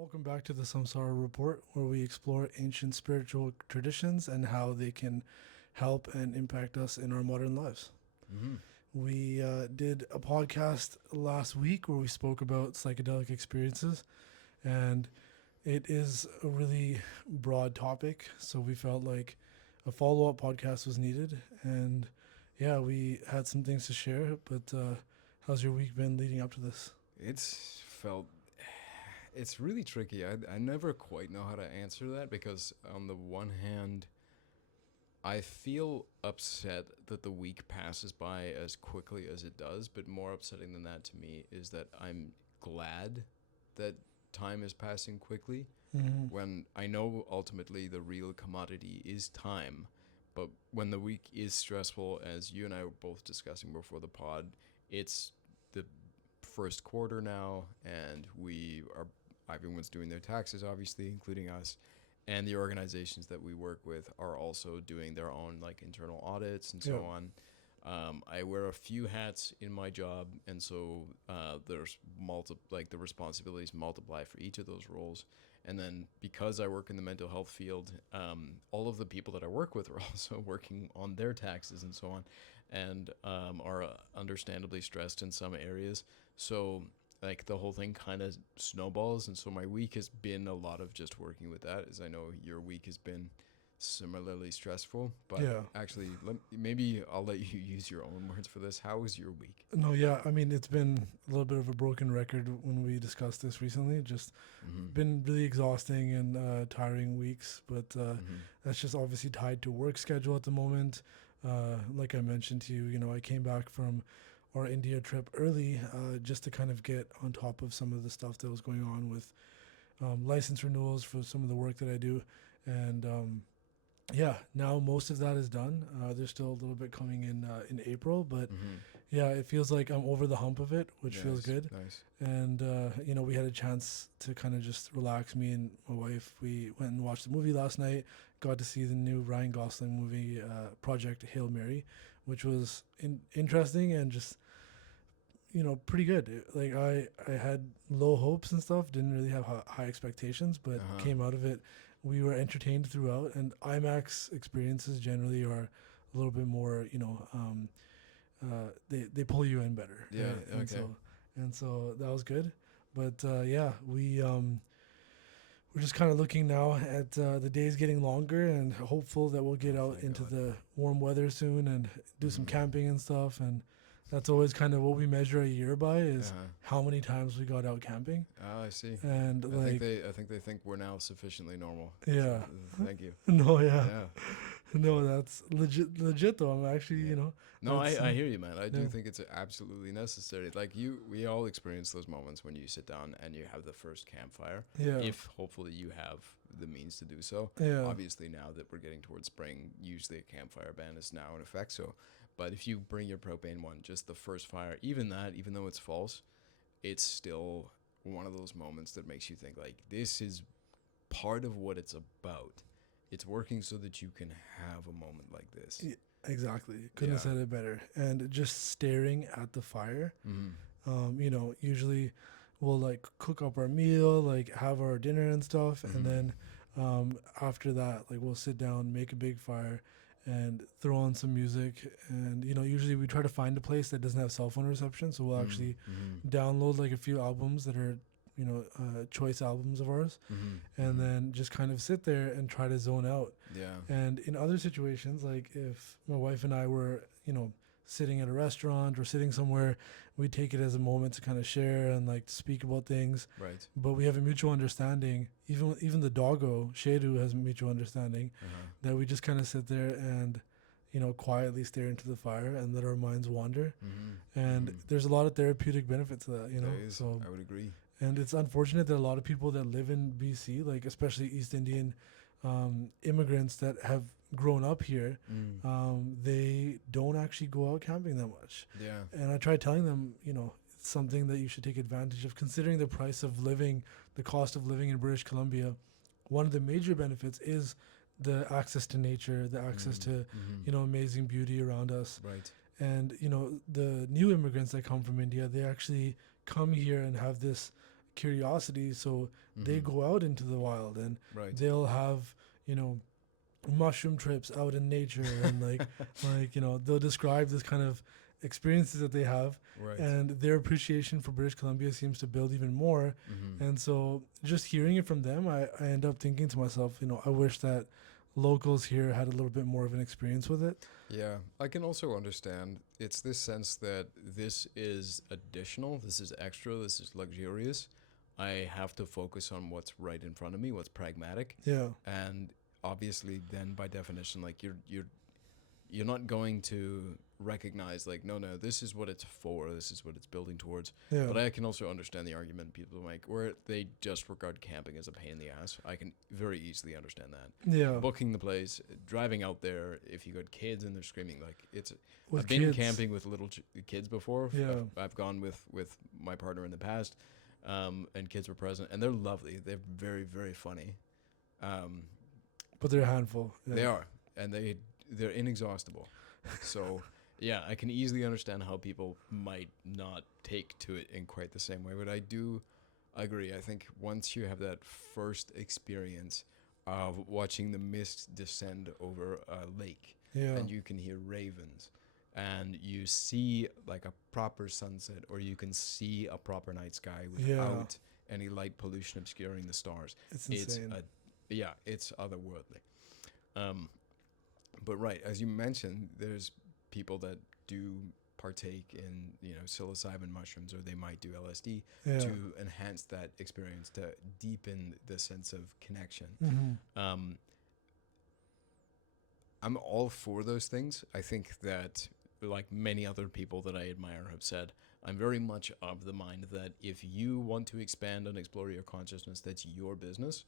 Welcome back to the Samsara Report, where we explore ancient spiritual traditions and how they can help and impact us in our modern lives. Mm-hmm. We did a podcast last week where we spoke about psychedelic experiences, and it is a really broad topic. So we felt like a follow up podcast was needed. And yeah, we had some things to share. But how's your week been leading up to this? It's really tricky. I never quite know how to answer that because on the one hand, I feel upset that the week passes by as quickly as it does, but more upsetting than that to me is that I'm glad that time is passing quickly Mm-hmm. when I know ultimately the real commodity is time. But when the week is stressful, as you and I were both discussing before the pod, it's the first quarter now, and everyone's doing their taxes, obviously, including us. And the organizations that we work with are also doing their own like internal audits and Yeah. so on. I wear a few hats in my job, and so there's the responsibilities multiply for each of those roles. And then because I work in the mental health field, all of the people that I work with are also working on their taxes and so on, and are understandably stressed in some areas. So like the whole thing kind of snowballs, and so my week has been a lot of just working with that, as I know your week has been similarly stressful. But Yeah. actually, maybe I'll let you use your own words for this. How was your week? No, yeah. I mean, it's been a little bit of a broken record when we discussed this recently. Just Mm-hmm. been really exhausting and tiring weeks, but Mm-hmm. that's just obviously tied to work schedule at the moment. Like I mentioned to you, I came back from our India trip early just to kind of get on top of some of the stuff that was going on with license renewals for some of the work that I do. And yeah, now most of that is done. There's still a little bit coming in April, but Mm-hmm. yeah, it feels like I'm over the hump of it, which feels Nice, good. nice. And we had a chance to kind of just relax. Me and my wife, we went and watched the movie last night. Got to see the new Ryan Gosling movie, Project Hail Mary, which was interesting and just pretty good. Like I had low hopes and stuff. Didn't really have high expectations, but Uh-huh. came out of it. We were entertained throughout. And IMAX experiences generally are a little bit more, they pull you in better, Yeah, and okay. so that was good. But yeah, we're just kind of looking now at the days getting longer and hopeful that we'll get Oh, out thank into God. the warm weather soon and do some Mm-hmm. camping and stuff. And that's always kind of what we measure a year by is Uh-huh. how many times we got out camping. Oh, I see. And like, I think they think we're now sufficiently normal. So yeah, thank you. no, yeah, Yeah. no, that's legit though. I'm actually, Yeah. No, that's I hear you, man. I do yeah, think it's absolutely necessary. We all experience those moments when you sit down and you have the first campfire. yeah, If hopefully you have the means to do so. yeah, Obviously, now that we're getting towards spring, usually a campfire ban is now in effect. So, but if you bring your propane one, just the first fire, even that, even though it's false, it's still one of those moments that makes you think like this is part of what it's about. It's working so that you can have a moment like this. yeah, exactly. Couldn't have Yeah. said it better. And just staring at the fire. Mm-hmm. Usually we'll like cook up our meal, like have our dinner and stuff, and Mm-hmm. then after that, like we'll sit down, make a big fire, and throw on some music. And usually we try to find a place that doesn't have cell phone reception, so we'll actually Mm-hmm. download like a few albums that are choice albums of ours, Mm-hmm. and Mm-hmm. then just kind of sit there and try to zone out. Yeah. And in other situations, like if my wife and I were, sitting at a restaurant or sitting somewhere, we take it as a moment to kind of share and like speak about things. Right. But we have a mutual understanding. Even the doggo Shedu has a mutual understanding Uh-huh. that we just kind of sit there and quietly stare into the fire and let our minds wander. Mm-hmm. And Mm-hmm. there's a lot of therapeutic benefit to that, There is. So I would agree. and it's unfortunate that a lot of people that live in BC, like especially East Indian immigrants that have grown up here, Mm. they don't actually go out camping that much. Yeah. And I tried telling them, it's something that you should take advantage of, considering the price of living, the cost of living in British Columbia. One of the major benefits is the access to nature, the access to, Mm-hmm. amazing beauty around us. Right. And, the new immigrants that come from India, they actually come here and have this curiosity, so they Mm-hmm. go out into the wild and Right. they'll have, you know, mushroom trips out in nature and like you know, they'll describe this kind of experiences that they have, Right. and their appreciation for British Columbia seems to build even more. Mm-hmm. And so just hearing it from them, I end up thinking to myself, you know, I wish that locals here had a little bit more of an experience with it. Yeah, I can also understand. It's this sense that this is additional, this is extra, this is luxurious. I have to focus on what's right in front of me, what's pragmatic, Yeah, and obviously, then by definition, like you're not going to recognize like no, this is what it's for, this is what it's building towards. yeah, But I can also understand the argument people make where they just regard camping as a pain in the ass. I can very easily understand that. yeah. Booking the place, driving out there, if you got kids and they're screaming, like it's With I've been kids. camping with little kids before. Yeah. I've gone with my partner in the past, and kids were present, and they're lovely, they're very very funny. um, But they're a handful. Yeah. they are, and they're inexhaustible. So yeah, I can easily understand how people might not take to it in quite the same way, but I do agree. I think once you have that first experience of watching the mist descend over a lake, Yeah. and you can hear ravens, and you see like a proper sunset, or you can see a proper night sky without any light pollution obscuring the stars, It's it's insane. it's otherworldly. But right, as you mentioned, there's people that do partake in, you know, psilocybin mushrooms, or they might do LSD Yeah. to enhance that experience, to deepen the sense of connection. Mm-hmm. I'm all for those things. I think that, like many other people that I admire have said, I'm very much of the mind that if you want to expand and explore your consciousness, that's your business.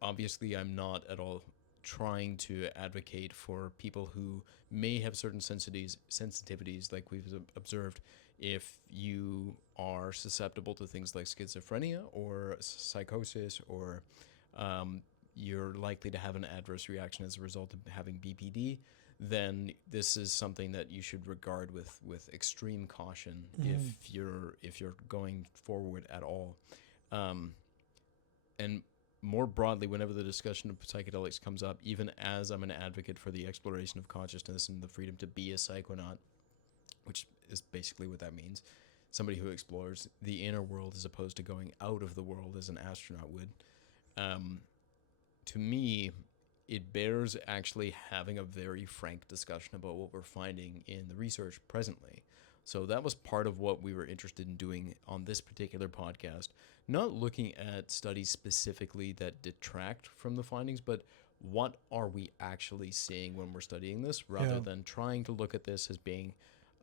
Obviously, I'm not at all trying to advocate for people who may have certain sensitivities, like we've observed. If you are susceptible to things like schizophrenia or psychosis, or you're likely to have an adverse reaction as a result of having BPD, then this is something that you should regard with extreme caution if you're going forward at all. And more broadly, whenever the discussion of psychedelics comes up, even as I'm an advocate for the exploration of consciousness and the freedom to be a psychonaut, which is basically what that means, somebody who explores the inner world as opposed to going out of the world as an astronaut would, to me, it bears actually having a very frank discussion about what we're finding in the research presently. So that was part of what we were interested in doing on this particular podcast, not looking at studies specifically that detract from the findings, but what are we actually seeing when we're studying this, rather than trying to look at this as being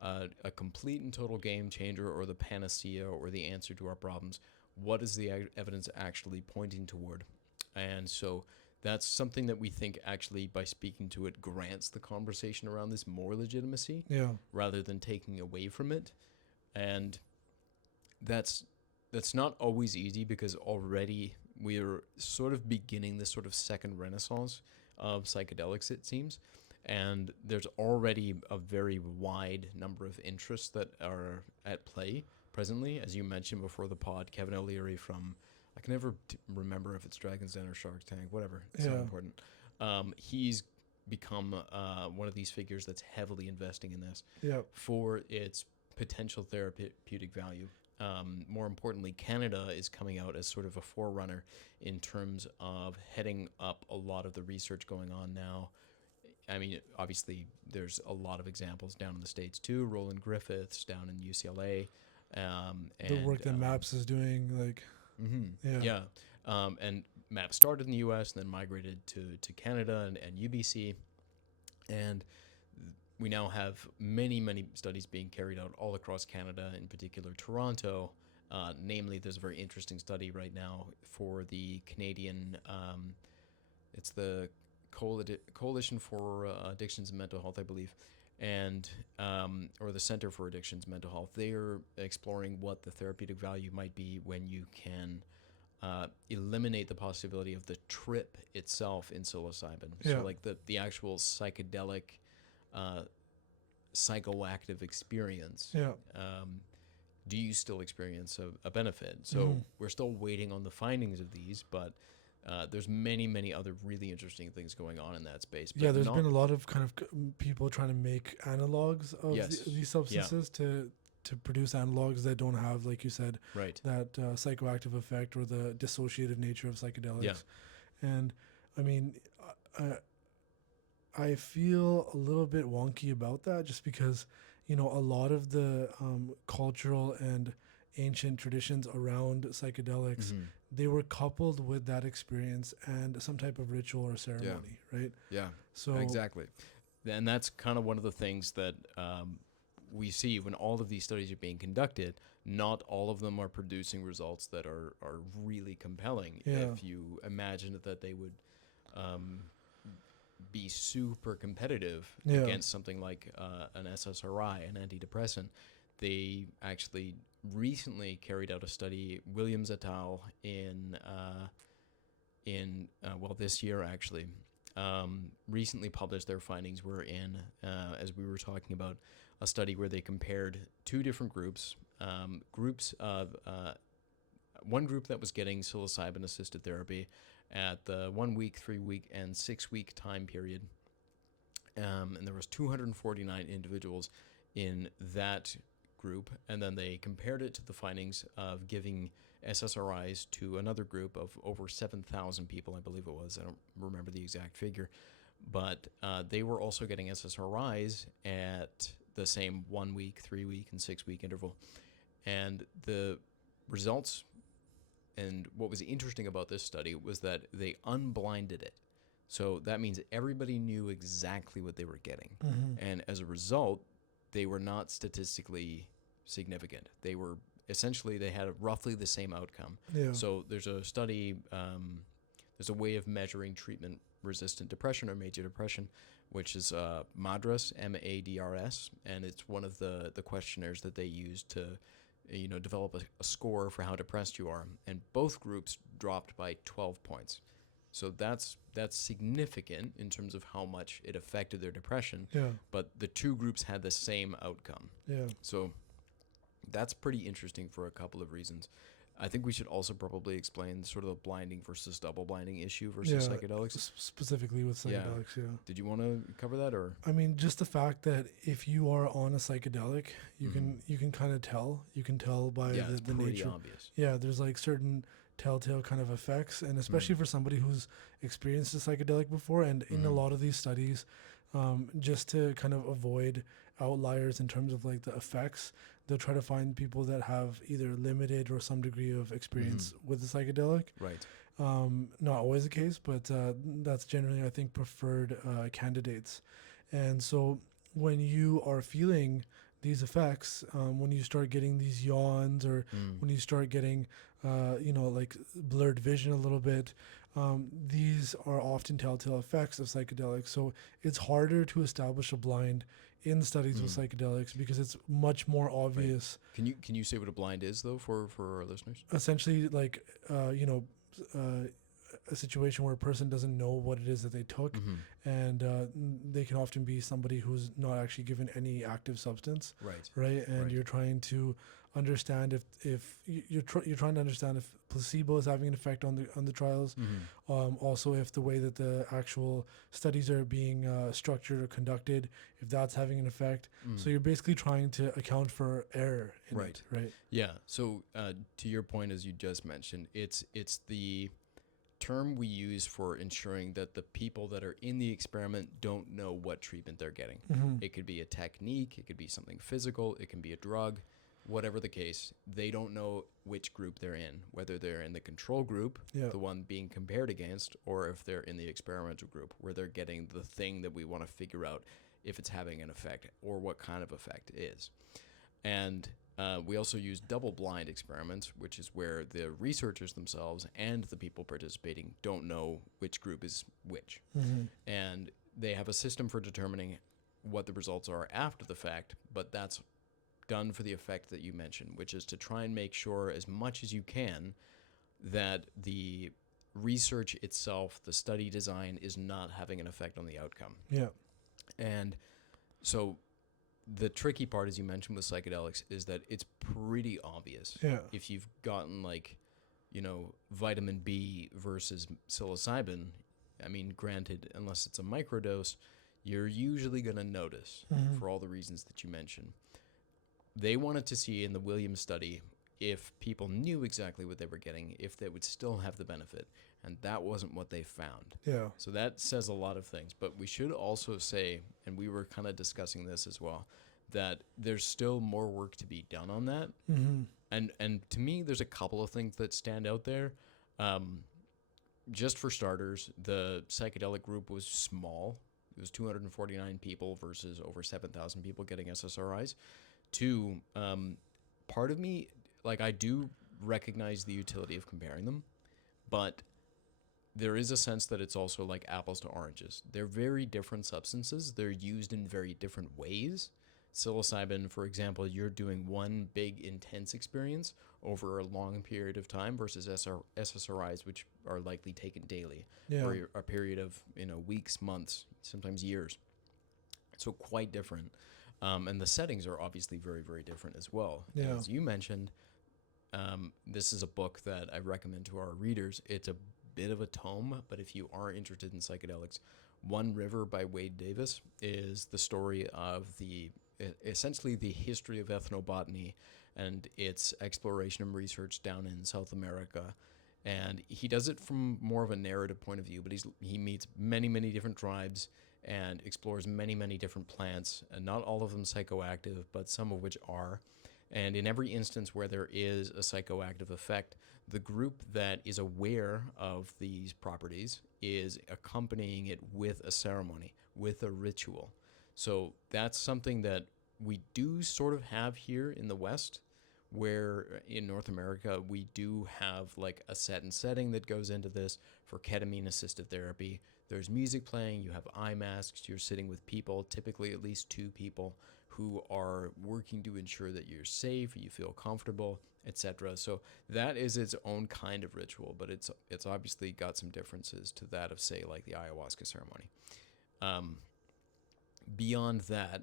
a complete and total game changer or the panacea or the answer to our problems. What is the evidence actually pointing toward? And so that's something that we think actually, by speaking to it, grants the conversation around this more legitimacy, rather than taking away from it. And that's not always easy, because already we're sort of beginning this sort of second renaissance of psychedelics, it seems. And there's already a very wide number of interests that are at play presently. As you mentioned before the pod, Kevin O'Leary from, I can never remember if it's Dragon's Den or Shark Tank, whatever. It's not important. He's become one of these figures that's heavily investing in this for its potential therapeutic value. More importantly, Canada is coming out as sort of a forerunner in terms of heading up a lot of the research going on now. I mean, obviously, there's a lot of examples down in the States too. Roland Griffiths down in UCLA. And The work that MAPS is doing, like, and MAPS started in the U.S. and then migrated to Canada and UBC, and we now have many studies being carried out all across Canada, in particular Toronto. Namely, there's a very interesting study right now for the Canadian, it's the Coalition for Addictions and Mental Health, I believe, and or the Center for Addictions and Mental Health. They are exploring what the therapeutic value might be when you can eliminate the possibility of the trip itself in psilocybin. So like the actual psychedelic psychoactive experience do you still experience a benefit? So Mhm. we're still waiting on the findings of these, but there's many other really interesting things going on in that space. Yeah, But there's not been a lot of kind of people trying to make analogs of yes, these yeah, substances to produce analogs that don't have, like you said, right, that psychoactive effect or the dissociative nature of yeah, psychedelics. And I mean, I, I feel a little bit wonky about that just because, a lot of the cultural and ancient traditions around psychedelics, hmm, they were coupled with that experience and some type of ritual or yeah, ceremony, right? yeah, So, exactly. And that's kind of one of the things that we see when all of these studies are being conducted. Not all of them are producing results that are really compelling. yeah, If you imagine that they would um, be super competitive yeah. against something like an SSRI, an antidepressant, they actually recently carried out a study, Williams et al. In this year actually, recently published their findings were in, as we were talking about, a study where they compared two different groups, groups of one group that was getting psilocybin assisted therapy at the 1 week, 3 week, and 6 week time period, and there was 249 individuals in that group, and then they compared it to the findings of giving SSRIs to another group of over 7,000 people, I believe it was. I don't remember the exact figure, but they were also getting SSRIs at the same 1 week, 3 week, and 6 week interval. And the results, and what was interesting about this study was that they unblinded it. So that means everybody knew exactly what they were getting. Hmm. And as a result, they were not statistically significant. They were essentially, they had roughly the same outcome. Yeah. So there's a study, there's a way of measuring treatment resistant depression or major depression, which is MADRS, MADRS, and it's one of the questionnaires that they use to develop a score for how depressed you are. And both groups dropped by 12 points. So that's significant in terms of how much it affected their depression, Yeah. but the two groups had the same outcome. Yeah. So that's pretty interesting for a couple of reasons. I think we should also probably explain sort of the blinding versus double blinding issue versus Yeah. psychedelics. Specifically with Yeah. psychedelics, yeah. Did you want to cover that, or? I mean, just the fact that if you are on a psychedelic, you Mhm. can kind of tell. You can tell by Yeah, it's the pretty nature. obvious. Yeah, there's like certain telltale kind of effects, and especially Mm. for somebody who's experienced a psychedelic before, and in a Mhm. lot of these studies, just to kind of avoid outliers in terms of like the effects, they'll try to find people that have either limited or some degree of Mhm. experience with the psychedelic. Right. Not always the case, but that's generally, I think, preferred candidates. And so when you are feeling these effects, when you start getting these yawns or Mm. when you start getting, like blurred vision a little bit, these are often telltale effects of psychedelics. So it's harder to establish a blind in studies with Mm. psychedelics because it's much more Right. obvious. Can you say what a blind is though for our listeners? Essentially, like, uh, a situation where a person doesn't know what it is that they took, Mm-hmm. and they can often be somebody who's not actually given any active substance, Right. right? And Right. you're trying to understand if you're trying to understand if placebo is having an effect on the trials, Mm-hmm. also if the way that the actual studies are being structured or conducted, if that's having an effect. Mm. So you're basically trying to account for error in Right. it, right? Yeah. So to your point, as you just mentioned, it's the term we use for ensuring that the people that are in the experiment don't know what treatment they're getting. Mm-hmm. It could be a technique, it could be something physical, it can be a drug, whatever the case. They don't know which group they're in, whether they're in the control group, Yeah. the one being compared against, or if they're in the experimental group where they're getting the thing that we want to figure out if it's having an effect or what kind of effect it is. And we also use double-blind experiments, which is where the researchers themselves and the people participating don't know which group is which. Mm-hmm. And they have a system for determining what the results are after the fact, but that's done for the effect that you mentioned, which is to try and make sure as much as you can that the research itself, the study design, is not having an effect on the outcome. Yeah. And so the tricky part, as you mentioned with psychedelics, is that it's pretty obvious. Yeah. If you've gotten like, vitamin B versus psilocybin, I mean, granted, unless it's a microdose, you're usually going to notice for all the reasons that you mentioned. They wanted to see in the Williams study if people knew exactly what they were getting, if they would still have the benefit. And that wasn't what they found. Yeah. So that says a lot of things. But we should also say, and we were kind of discussing this as well, that there's still more work to be done on that. And to me, there's a couple of things that stand out there. Just for starters, the psychedelic group was small. It was 249 people versus over 7,000 people getting SSRIs. Two, part of me, like, I do recognize the utility of comparing them, but there is a sense that it's also like apples to oranges. They're very different substances. They're used in very different ways. Psilocybin, for example, you're doing one big intense experience over a long period of time versus SSRIs, which are likely taken daily or a period of weeks, months, sometimes years. So quite different. And the settings are obviously very, very different as well. Yeah. As you mentioned, this is a book that I recommend to our readers. It's a bit of a tome, but if you are interested in psychedelics, One River by Wade Davis is the story of essentially the history of ethnobotany and its exploration and research down in South America. And he does it from more of a narrative point of view, but he meets many, many different tribes and explores many, many different plants, and not all of them psychoactive, but some of which are. And in every instance where there is a psychoactive effect, the group that is aware of these properties is accompanying it with a ceremony, with a ritual. So that's something that we do sort of have here in the West, where in North America, we do have like a set and setting that goes into this for ketamine-assisted therapy. There's music playing, you have eye masks, you're sitting with people, typically at least two people, who are working to ensure that you're safe, you feel comfortable, etc. So that is its own kind of ritual, but it's obviously got some differences to that of, say, like the ayahuasca ceremony. Beyond that,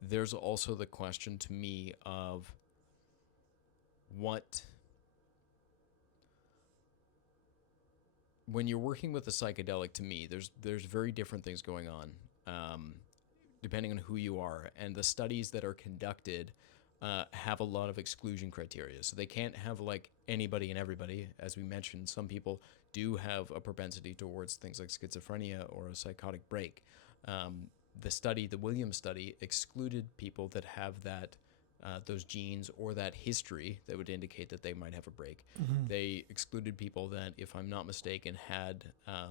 there's also the question to me of when you're working with a psychedelic, to me, there's very different things going on, depending on who you are. And the studies that are conducted have a lot of exclusion criteria. So they can't have like anybody and everybody. As we mentioned, some people do have a propensity towards things like schizophrenia or a psychotic break. The Williams study excluded people that have those genes or that history that would indicate that they might have a break. They excluded people that, if I'm not mistaken, had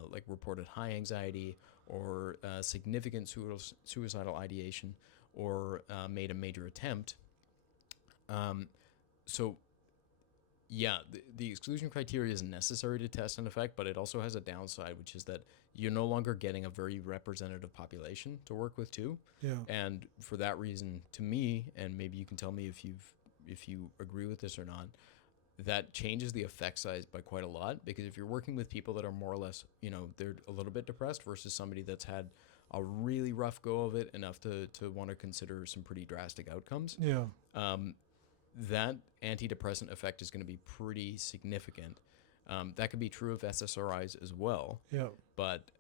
like reported high anxiety or significant suicidal ideation or made a major attempt. So yeah, the exclusion criteria is necessary to test an effect, but it also has a downside, which is that you're no longer getting a very representative population to work with too. Yeah. And for that reason, to me, and maybe you can tell me if you agree with this or not, that changes the effect size by quite a lot, because if you're working with people that are more or less, they're a little bit depressed versus somebody that's had a really rough go of it enough to want to consider some pretty drastic outcomes. Yeah. That antidepressant effect is going to be pretty significant. That could be true of SSRIs as well. Yeah. But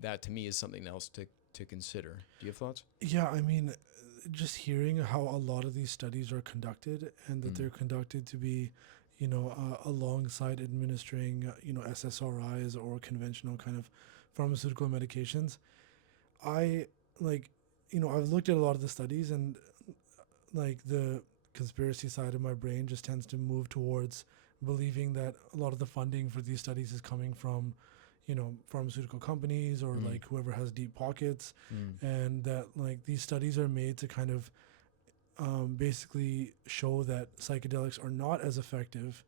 that to me is something else to consider. Do you have thoughts? Yeah, I mean, just hearing how a lot of these studies are conducted, and that they're conducted to be, alongside administering, SSRIs or conventional kind of pharmaceutical medications. I've looked at a lot of the studies, and like the conspiracy side of my brain just tends to move towards believing that a lot of the funding for these studies is coming from, pharmaceutical companies or like whoever has deep pockets, and that like these studies are made to kind of basically show that psychedelics are not as effective,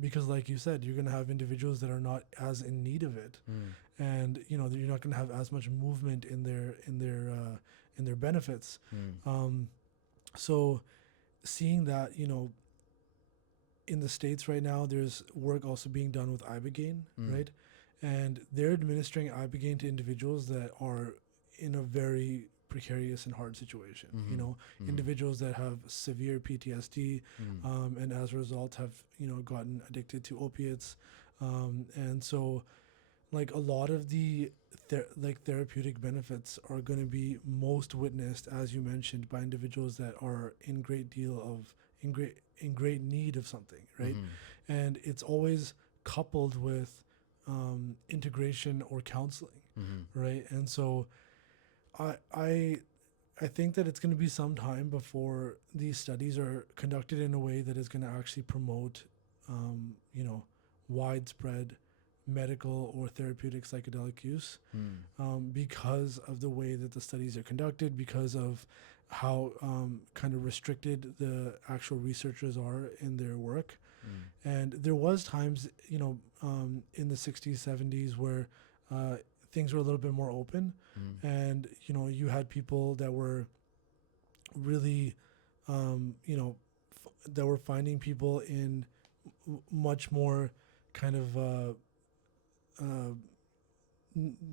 because like you said, you're going to have individuals that are not as in need of it, and you're not going to have as much movement in their benefits. So seeing that, in the States right now, there's work also being done with Ibogaine, right? And they're administering Ibogaine to individuals that are in a very precarious and hard situation. Mm-hmm. You know, Mm-hmm. individuals that have severe PTSD, Mm-hmm. and as a result have, you know, gotten addicted to opiates, and so like a lot of the therapeutic benefits are going to be most witnessed, as you mentioned, by individuals that are in great need of something, right? Mm-hmm. And it's always coupled with integration or counseling, Mm-hmm. right? And so I I I think that it's going to be some time before these studies are conducted in a way that is going to actually promote, you know, widespread medical or therapeutic psychedelic use, because of the way that the studies are conducted, because of how kind of restricted the actual researchers are in their work. Mm-hmm. And there was times, you know, in the 60s, 70s where uh, things were a little bit more open, Mm-hmm. and you know, you had people that were really, you know, that were finding people in much more kind of uh,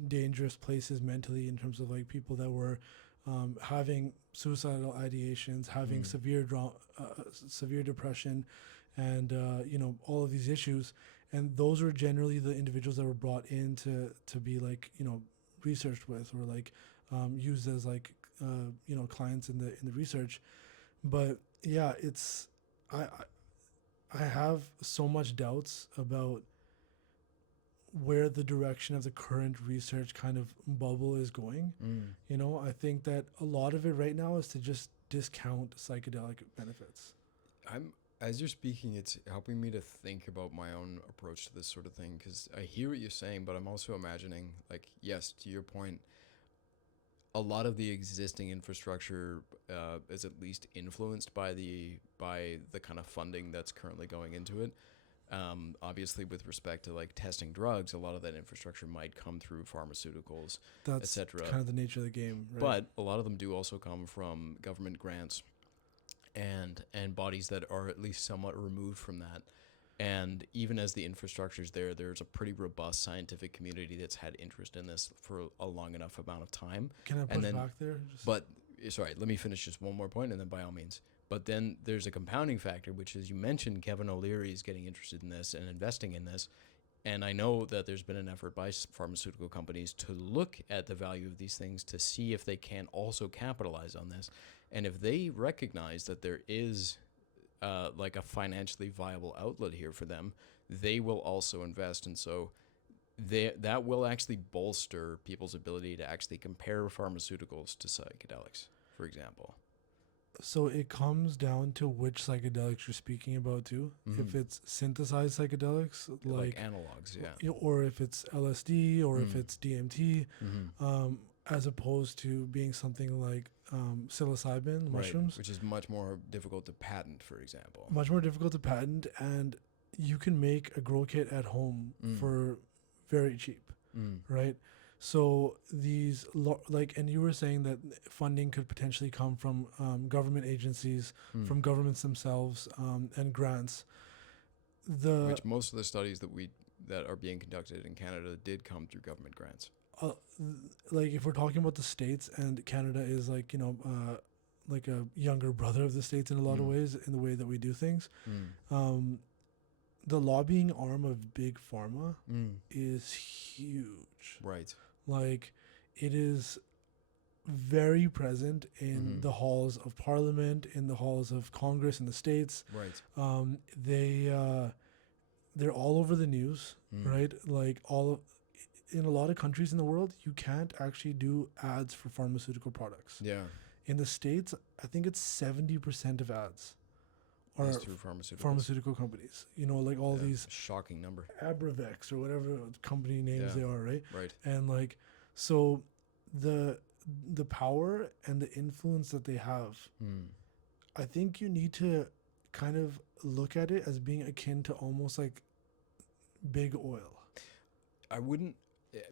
dangerous places mentally, in terms of like people that were having suicidal ideations, having Mm-hmm. severe depression, and you know, all of these issues. And those were generally the individuals that were brought in to be like, you know, researched with, or like used as like you know, clients in the research. But yeah, it's I have so much doubts about where the direction of the current research kind of bubble is going. Mm. You know, I think that a lot of it right now is to just discount psychedelic benefits. I'm As you're speaking, it's helping me to think about my own approach to this sort of thing, because I hear what you're saying, but I'm also imagining, like, yes, to your point, a lot of the existing infrastructure is at least influenced by the kind of funding that's currently going into it. Obviously, with respect to like testing drugs, a lot of that infrastructure might come through pharmaceuticals, That's etc. kind of the nature of the game, right? But a lot of them do also come from government grants and bodies that are at least somewhat removed from that. And even as the infrastructure's there, there's a pretty robust scientific community that's had interest in this for a long enough amount of time. Can I And push then, back there? but sorry, let me finish just one more point, and then by all means. But then there's a compounding factor, which is, you mentioned Kevin O'Leary is getting interested in this and investing in this. And I know that there's been an effort by pharmaceutical companies to look at the value of these things to see if they can also capitalize on this. And if they recognize that there is like a financially viable outlet here for them, they will also invest. And so that will actually bolster people's ability to actually compare pharmaceuticals to psychedelics, for example. So it comes down to which psychedelics you're speaking about too. Mm-hmm. If it's synthesized psychedelics, Like analogs, yeah. or if it's LSD, or if Mm. it's DMT, Mm-hmm. as opposed to being something like psilocybin Right, mushrooms, which is much more difficult to patent, for example. much more difficult to patent, and you can make a grow kit at home for very cheap, Mm. right? So these like, and you were saying that funding could potentially come from government agencies, Mm. from governments themselves, and grants. The Which most of the studies that are being conducted in Canada did come through government grants. uh, like, if we're talking about the States, and Canada is like, you know, like a younger brother of the States in a lot of ways, in the way that we do things. Mm. The lobbying arm of big pharma Mm. is huge. Right. Like, it is very present in Mhm. the halls of parliament, in the halls of Congress in the States. Right. They're all over the news, Mm. right? Like, in a lot of countries in the world, you can't actually do ads for pharmaceutical products. Yeah. In the States, I think it's 70% of ads are Is through pharmaceuticals. pharmaceutical companies. You know, like all Yeah, these shocking number. Abravex or whatever company names Yeah. they are, right? Right. And like, so the power and the influence that they have, Mm. I think you need to kind of look at it as being akin to almost like big oil. I wouldn't,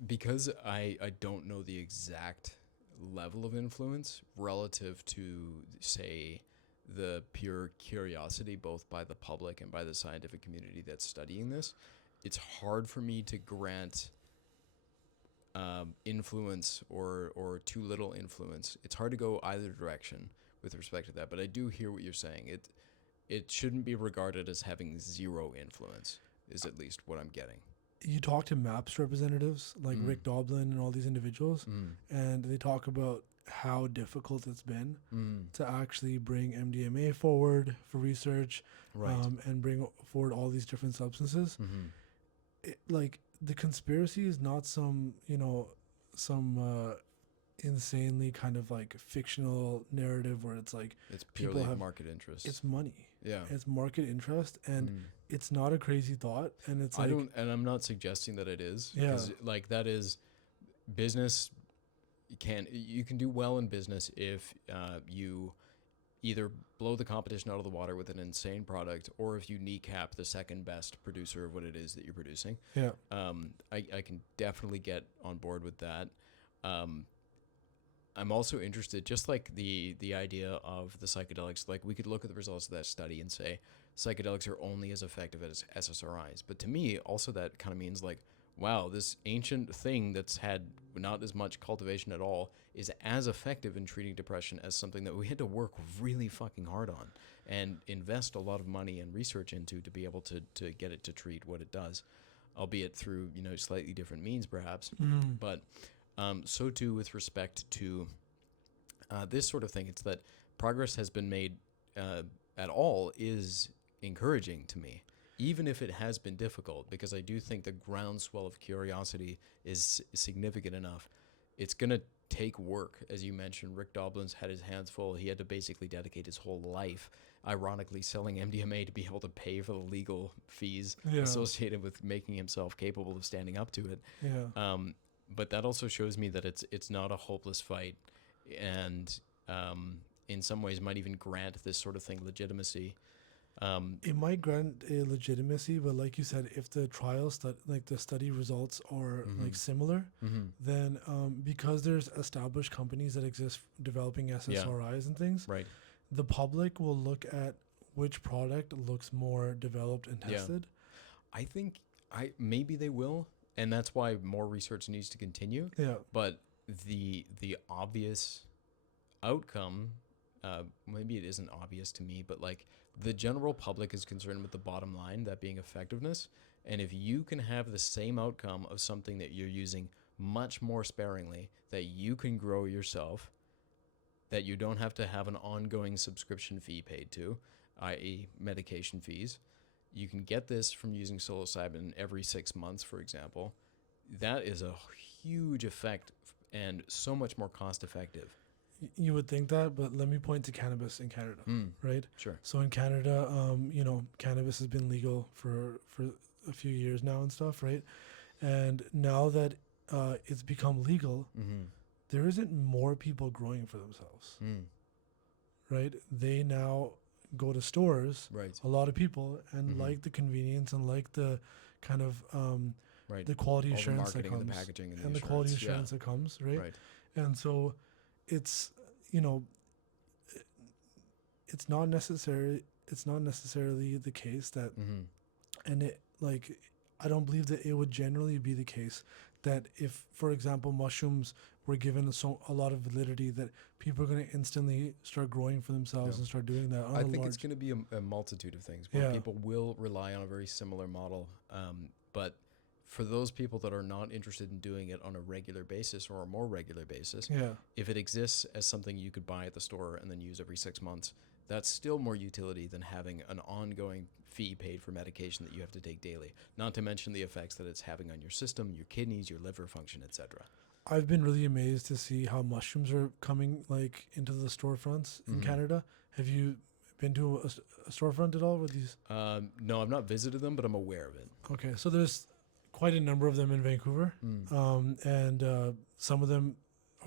because I don't know the exact level of influence relative to, say, the pure curiosity both by the public and by the scientific community that's studying this. It's hard for me to grant influence or too little influence. It's hard to go either direction with respect to that. But I do hear what you're saying. It shouldn't be regarded as having zero influence. Is at least what I'm getting. You talk to MAPS representatives like Rick Doblin and all these individuals, and they talk about how difficult it's been to actually bring MDMA forward for research, Right. and bring forward all these different substances. Like the conspiracy is not some some insanely kind of like fictional narrative where it's like It's people purely have market interest. it's money, Yeah. it's market interest, and it's not a crazy thought, and it's like and I'm not suggesting that it is. Yeah. 'Cause, like, that is business. You can do well in business if you either blow the competition out of the water with an insane product, or if you kneecap the second best producer of what it is that you're producing. yeah. I can definitely get on board with that. I'm also interested, just like the idea of the psychedelics, like we could look at the results of that study and say psychedelics are only as effective as SSRIs. But to me, also that kind of means like, wow, this ancient thing that's had not as much cultivation at all is as effective in treating depression as something that we had to work really fucking hard on and invest a lot of money and research into to be able to get it to treat what it does, albeit through, slightly different means perhaps. But so too with respect to this sort of thing. It's that progress has been made at all is encouraging to me, even if it has been difficult, because I do think the groundswell of curiosity is significant enough. It's going to take work. As you mentioned, Rick Doblin's had his hands full. He had to basically dedicate his whole life, ironically, selling MDMA to be able to pay for the legal fees associated with making himself capable of standing up to it. Yeah. But that also shows me that it's not a hopeless fight, and in some ways might even grant this sort of thing legitimacy. It might grant a legitimacy, but like you said, if the like the study results are like similar, then because there's established companies that exist developing SSRIs and things, Right. the public will look at which product looks more developed and tested. I think maybe they will, and that's why more research needs to continue. Yeah. But the obvious outcome, maybe it isn't obvious to me, but like the general public is concerned with the bottom line, that being effectiveness. And if you can have the same outcome of something that you're using much more sparingly, that you can grow yourself, that you don't have to have an ongoing subscription fee paid to, i.e. medication fees, you can get this from using psilocybin every 6 months, for example. That is a huge effect and so much more cost effective. You would think that, but let me point to cannabis in Canada, right? Sure. So in Canada, cannabis has been legal for a few years now and stuff, right? And now that it's become legal, there isn't more people growing for themselves, right? They now go to stores, Right. a lot of people, and like the convenience and like the kind of Right. the quality All the assurance that marketing and the comes, packaging and the and the quality assurance, assurance that comes, right? Right. And so it's it's not necessarily the case that and it like I don't believe that it would generally be the case that if, for example, mushrooms were given a lot of validity, that people are going to instantly start growing for themselves and start doing that. I think it's going to be a multitude of things where people will rely on a very similar model. But for those people that are not interested in doing it on a regular basis or a more regular basis, if it exists as something you could buy at the store and then use every 6 months, that's still more utility than having an ongoing fee paid for medication that you have to take daily, not to mention the effects that it's having on your system, your kidneys, your liver function, etc. I've been really amazed to see how mushrooms are coming like into the storefronts in Canada. Have you been to a storefront at all with these? No, I've not visited them, but I'm aware of it. Okay, so there's quite a number of them in Vancouver, and some of them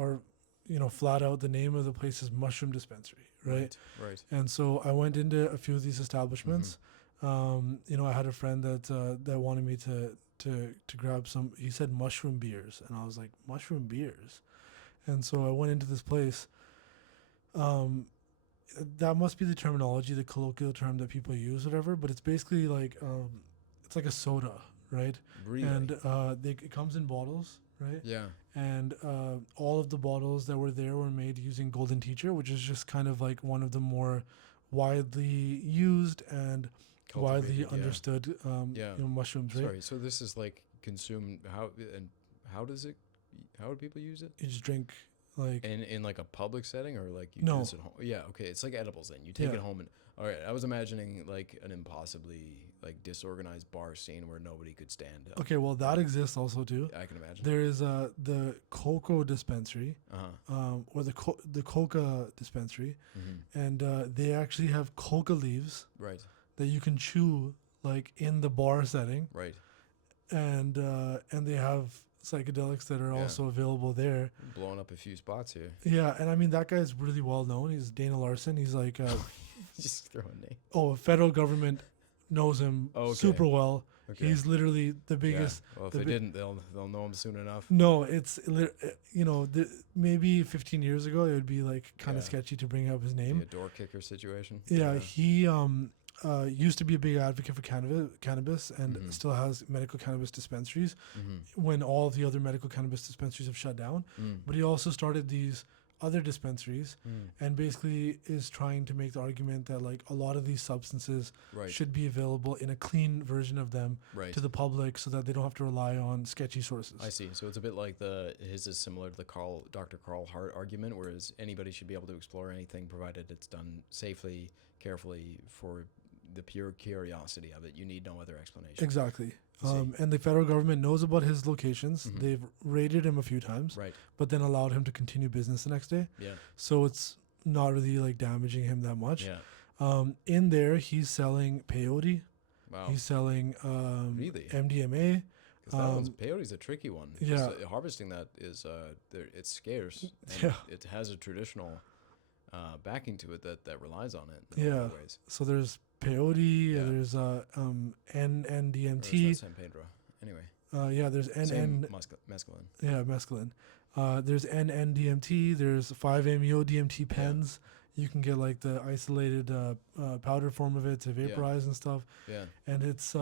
are, flat out the name of the place is Mushroom Dispensary, right? Right. And so I went into a few of these establishments. I had a friend that wanted me to grab some. He said mushroom beers, and I was like, mushroom beers, and so I went into this place. That must be the terminology, the colloquial term that people use, whatever. But it's basically like it's like a soda, right? Really? And it comes in bottles, right? Yeah. And all of the bottles that were there were made using Golden Teacher, which is just kind of like one of the more widely used and widely Cultivated. Yeah. understood Yeah. mushrooms, right? Sorry. So this is like consumed. How does it? How do people use it? You just drink like In like a public setting, or like you do no, this at home? Yeah. Okay. It's like edibles. Then you take yeah. it home and. All right. I was imagining like an impossibly like disorganized bar scene where nobody could stand up. Okay, well that exists also too. I can imagine. There is the cocoa dispensary, or the coca dispensary, and they actually have coca leaves Right. that you can chew like in the bar setting, Right. and they have psychedelics that are Yeah. also available there. Blowing up a few spots here. Yeah, and I mean that guy's really well known. He's Dana Larson. He's like Just throw a name. federal government knows him Okay. super well. Okay. He's literally the biggest. Yeah. Well, if the they bi- didn't, they'll know him soon enough. No, it's maybe 15 years ago it would be like kind of Yeah. sketchy to bring up his Be name. a door kicker situation. Yeah, he used to be a big advocate for cannabis and Mhm. still has medical cannabis dispensaries Mm-hmm. when all the other medical cannabis dispensaries have shut down. But he also started these other dispensaries and basically is trying to make the argument that like a lot of these substances Right. should be available in a clean version of them Right. to the public so that they don't have to rely on sketchy sources. I see. So it's a bit like his is similar to the Dr. Carl Hart argument, whereas anybody should be able to explore anything provided it's done safely, carefully, for the pure curiosity of it. You need no other explanation. Exactly. I see. And the federal government knows about his locations. Mhm. They've raided him a few times, Right. but then allowed him to continue business the next day. Yeah. So it's not really like damaging him that much. Yeah. In there, he's selling peyote. Wow. He's selling Really? MDMA. Because that one's peyote's a tricky one. Yeah. Harvesting that is it's scarce. And Yeah. It has a traditional backing to it that relies on it. In a lot Yeah. of ways. So there's peyote. Yeah. There's Or NDMT. is that San Pedro? Anyway. Yeah, there's Same NN. mescaline. Yeah, mescaline. There's NN-DMT. There's 5-MeO-DMT pens. You can get like the isolated powder form of it to vaporize and stuff. Yeah. And it's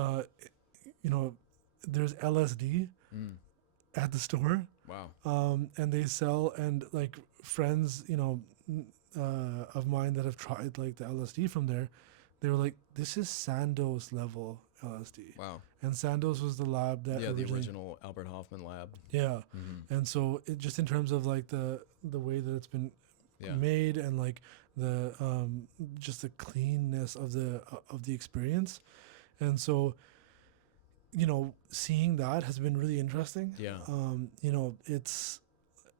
there's LSD at the store. Wow. And they sell, and like friends of mine that have tried like the LSD from there, they were like, this is Sandoz level LSD. Wow. And Sandoz was the lab that Yeah, the original Albert Hoffman lab. Yeah. Mm-hmm. And so it just in terms of like the way that it's been Yeah. made and like the just the cleanness of the experience. And so seeing that has been really interesting. Yeah. It's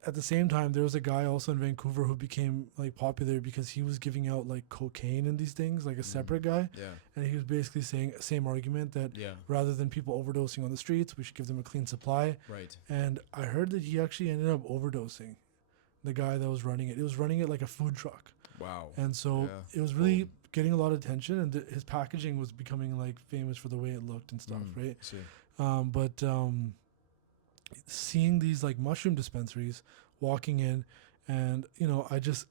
at the same time there was a guy also in Vancouver who became like popular because he was giving out like cocaine and these things, like a separate guy, Yeah. and he was basically saying same argument that Yeah. rather than people overdosing on the streets, we should give them a clean supply. Right. And I heard that he actually ended up overdosing. The guy that was running it. It was running it like a food truck. Wow. And so Yeah. it was really getting a lot of attention, and his packaging was becoming like famous for the way it looked and stuff, right? See. But seeing these like mushroom dispensaries, walking in, and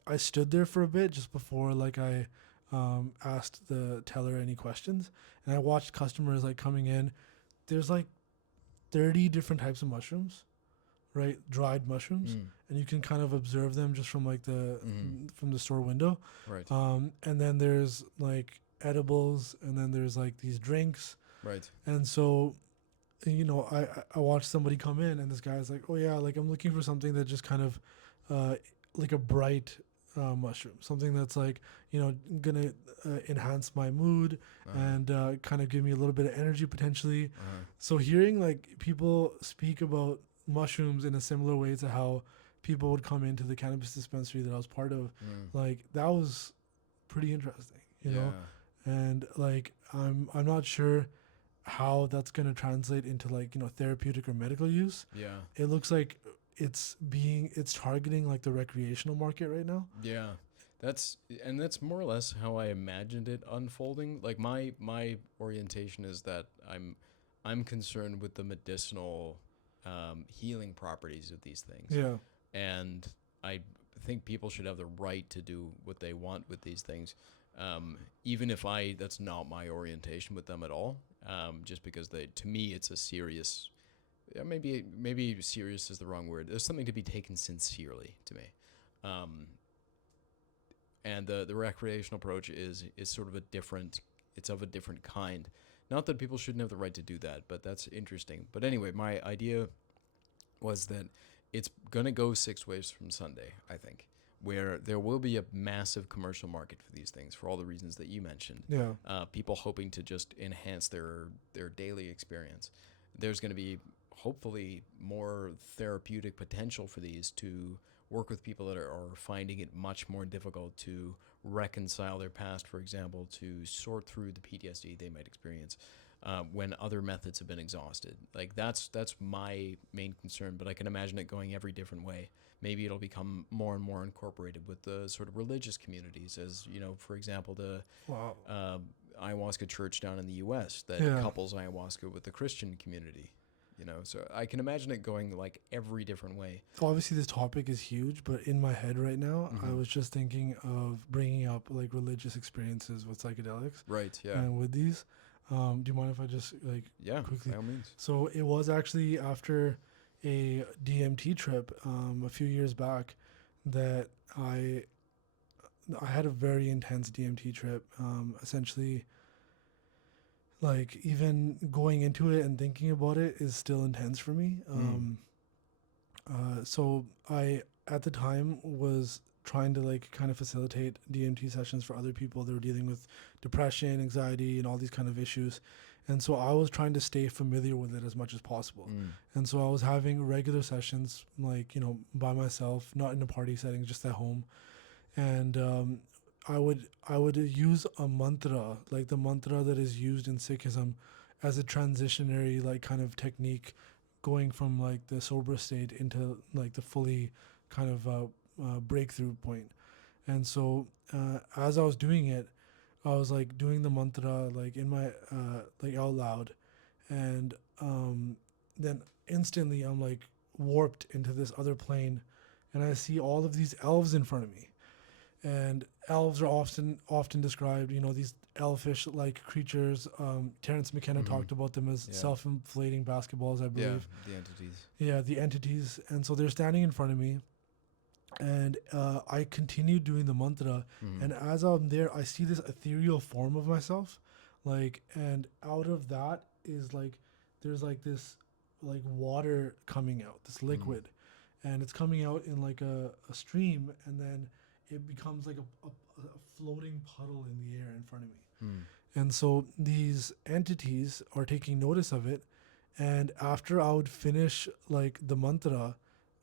I stood there for a bit just before like I asked the teller any questions, and I watched customers like coming in. There's like 30 different types of mushrooms, right? Dried mushrooms, and you can kind of observe them just from like from the store window. Right. And then there's like edibles, and then there's like these drinks. Right. And so, I watched somebody come in, and this guy's like, oh yeah, like I'm looking for something that just kind of like a bright mushroom, something that's like, gonna enhance my mood and kind of give me a little bit of energy potentially. So hearing like people speak about mushrooms in a similar way to how people would come into the cannabis dispensary that I was part of, like that was pretty interesting, you know? And like I'm not sure how that's going to translate into like therapeutic or medical use. Yeah. It looks like it's targeting like the recreational market right now. Yeah. That's more or less how I imagined it unfolding. Like my orientation is that I'm concerned with the medicinal healing properties of these things. Yeah. And I think people should have the right to do what they want with these things. Even if that's not my orientation with them at all, just because to me, it's a serious yeah, maybe serious is the wrong word. There's something to be taken sincerely to me. Um, and the recreational approach is sort of a different, it's of a different kind. Not that people shouldn't have the right to do that, but that's interesting. But anyway, my idea was that it's gonna go 6 ways from Sunday, I think, where there will be a massive commercial market for these things for all the reasons that you mentioned. Yeah. People hoping to just enhance their daily experience. There's going to be hopefully more therapeutic potential for these to work with people that are finding it much more difficult to reconcile their past, for example, to sort through the PTSD they might experience when other methods have been exhausted. Like that's my main concern, but I can imagine it going every different way. Maybe it'll become more and more incorporated with the sort of religious communities, as you know, for example, the Wow. ayahuasca church down in the U.S. that Yeah. couples ayahuasca with the Christian community. You know, so I can imagine it going like every different way. Obviously, this topic is huge, but in my head right now, I Mhm. was just thinking of bringing up like religious experiences with psychedelics Right. Yeah. and with these. Do you mind if I just like Yeah. quickly? By all means. So it was actually after a DMT trip a few years back that I had a very intense DMT trip. Essentially, like even going into it and thinking about it is still intense for me. So I at the time was trying to like kind of facilitate DMT sessions for other people that were dealing with depression, anxiety, and all these kind of issues. And so I was trying to stay familiar with it as much as possible. And so I was having regular sessions, like, you know, by myself, not in a party setting, just at home. And I would use a mantra, like the mantra that is used in Sikhism, as a transitionary like kind of technique, going from like the sober state into like the fully kind of breakthrough point. And so as I was doing it, I was like doing the mantra like in my like out loud, and then instantly I'm like warped into this other plane, and I see all of these elves in front of me. And elves are often described, you know, these elfish like creatures. Terrence McKenna Mhm. talked about them as Yeah. self-inflating basketballs, I Yeah. believe. The entities. Yeah, the entities. And so they're standing in front of me, and I continue doing the mantra. Mhm. And as I'm there, I see this ethereal form of myself, like, and out of that is like, there's like this, like water coming out, this liquid, and it's coming out in like a stream, and then it becomes like a floating puddle in the air in front of me. Mm. And so these entities are taking notice of it. And after I would finish like the mantra,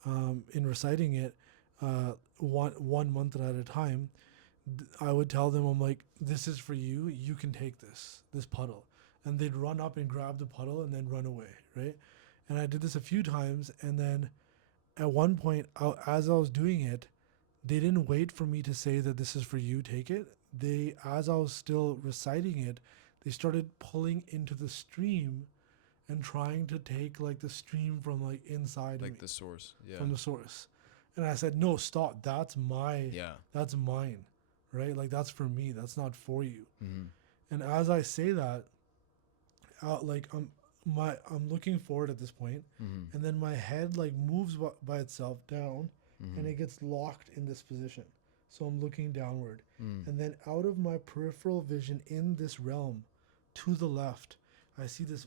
in reciting it, one mantra at a time, I would tell them, I'm like, this is for you. You can take this puddle. And they'd run up and grab the puddle and then run away, right? And I did this a few times. And then at one point, as I was doing it, they didn't wait for me to say that this is for you, take it. They, as I was still reciting it, they started pulling into the stream and trying to take like the stream from like inside Like me, the source. Yeah. from the source. And I said, no, stop. Yeah. That's mine, right? Like that's for me. That's not for you. Mhm. And as I say that, like I'm looking forward at this point, Mhm. and then my head like moves by itself down, and Mhm. it gets locked in this position. So I'm looking downward, Mm. and then out of my peripheral vision in this realm, to the left, I see this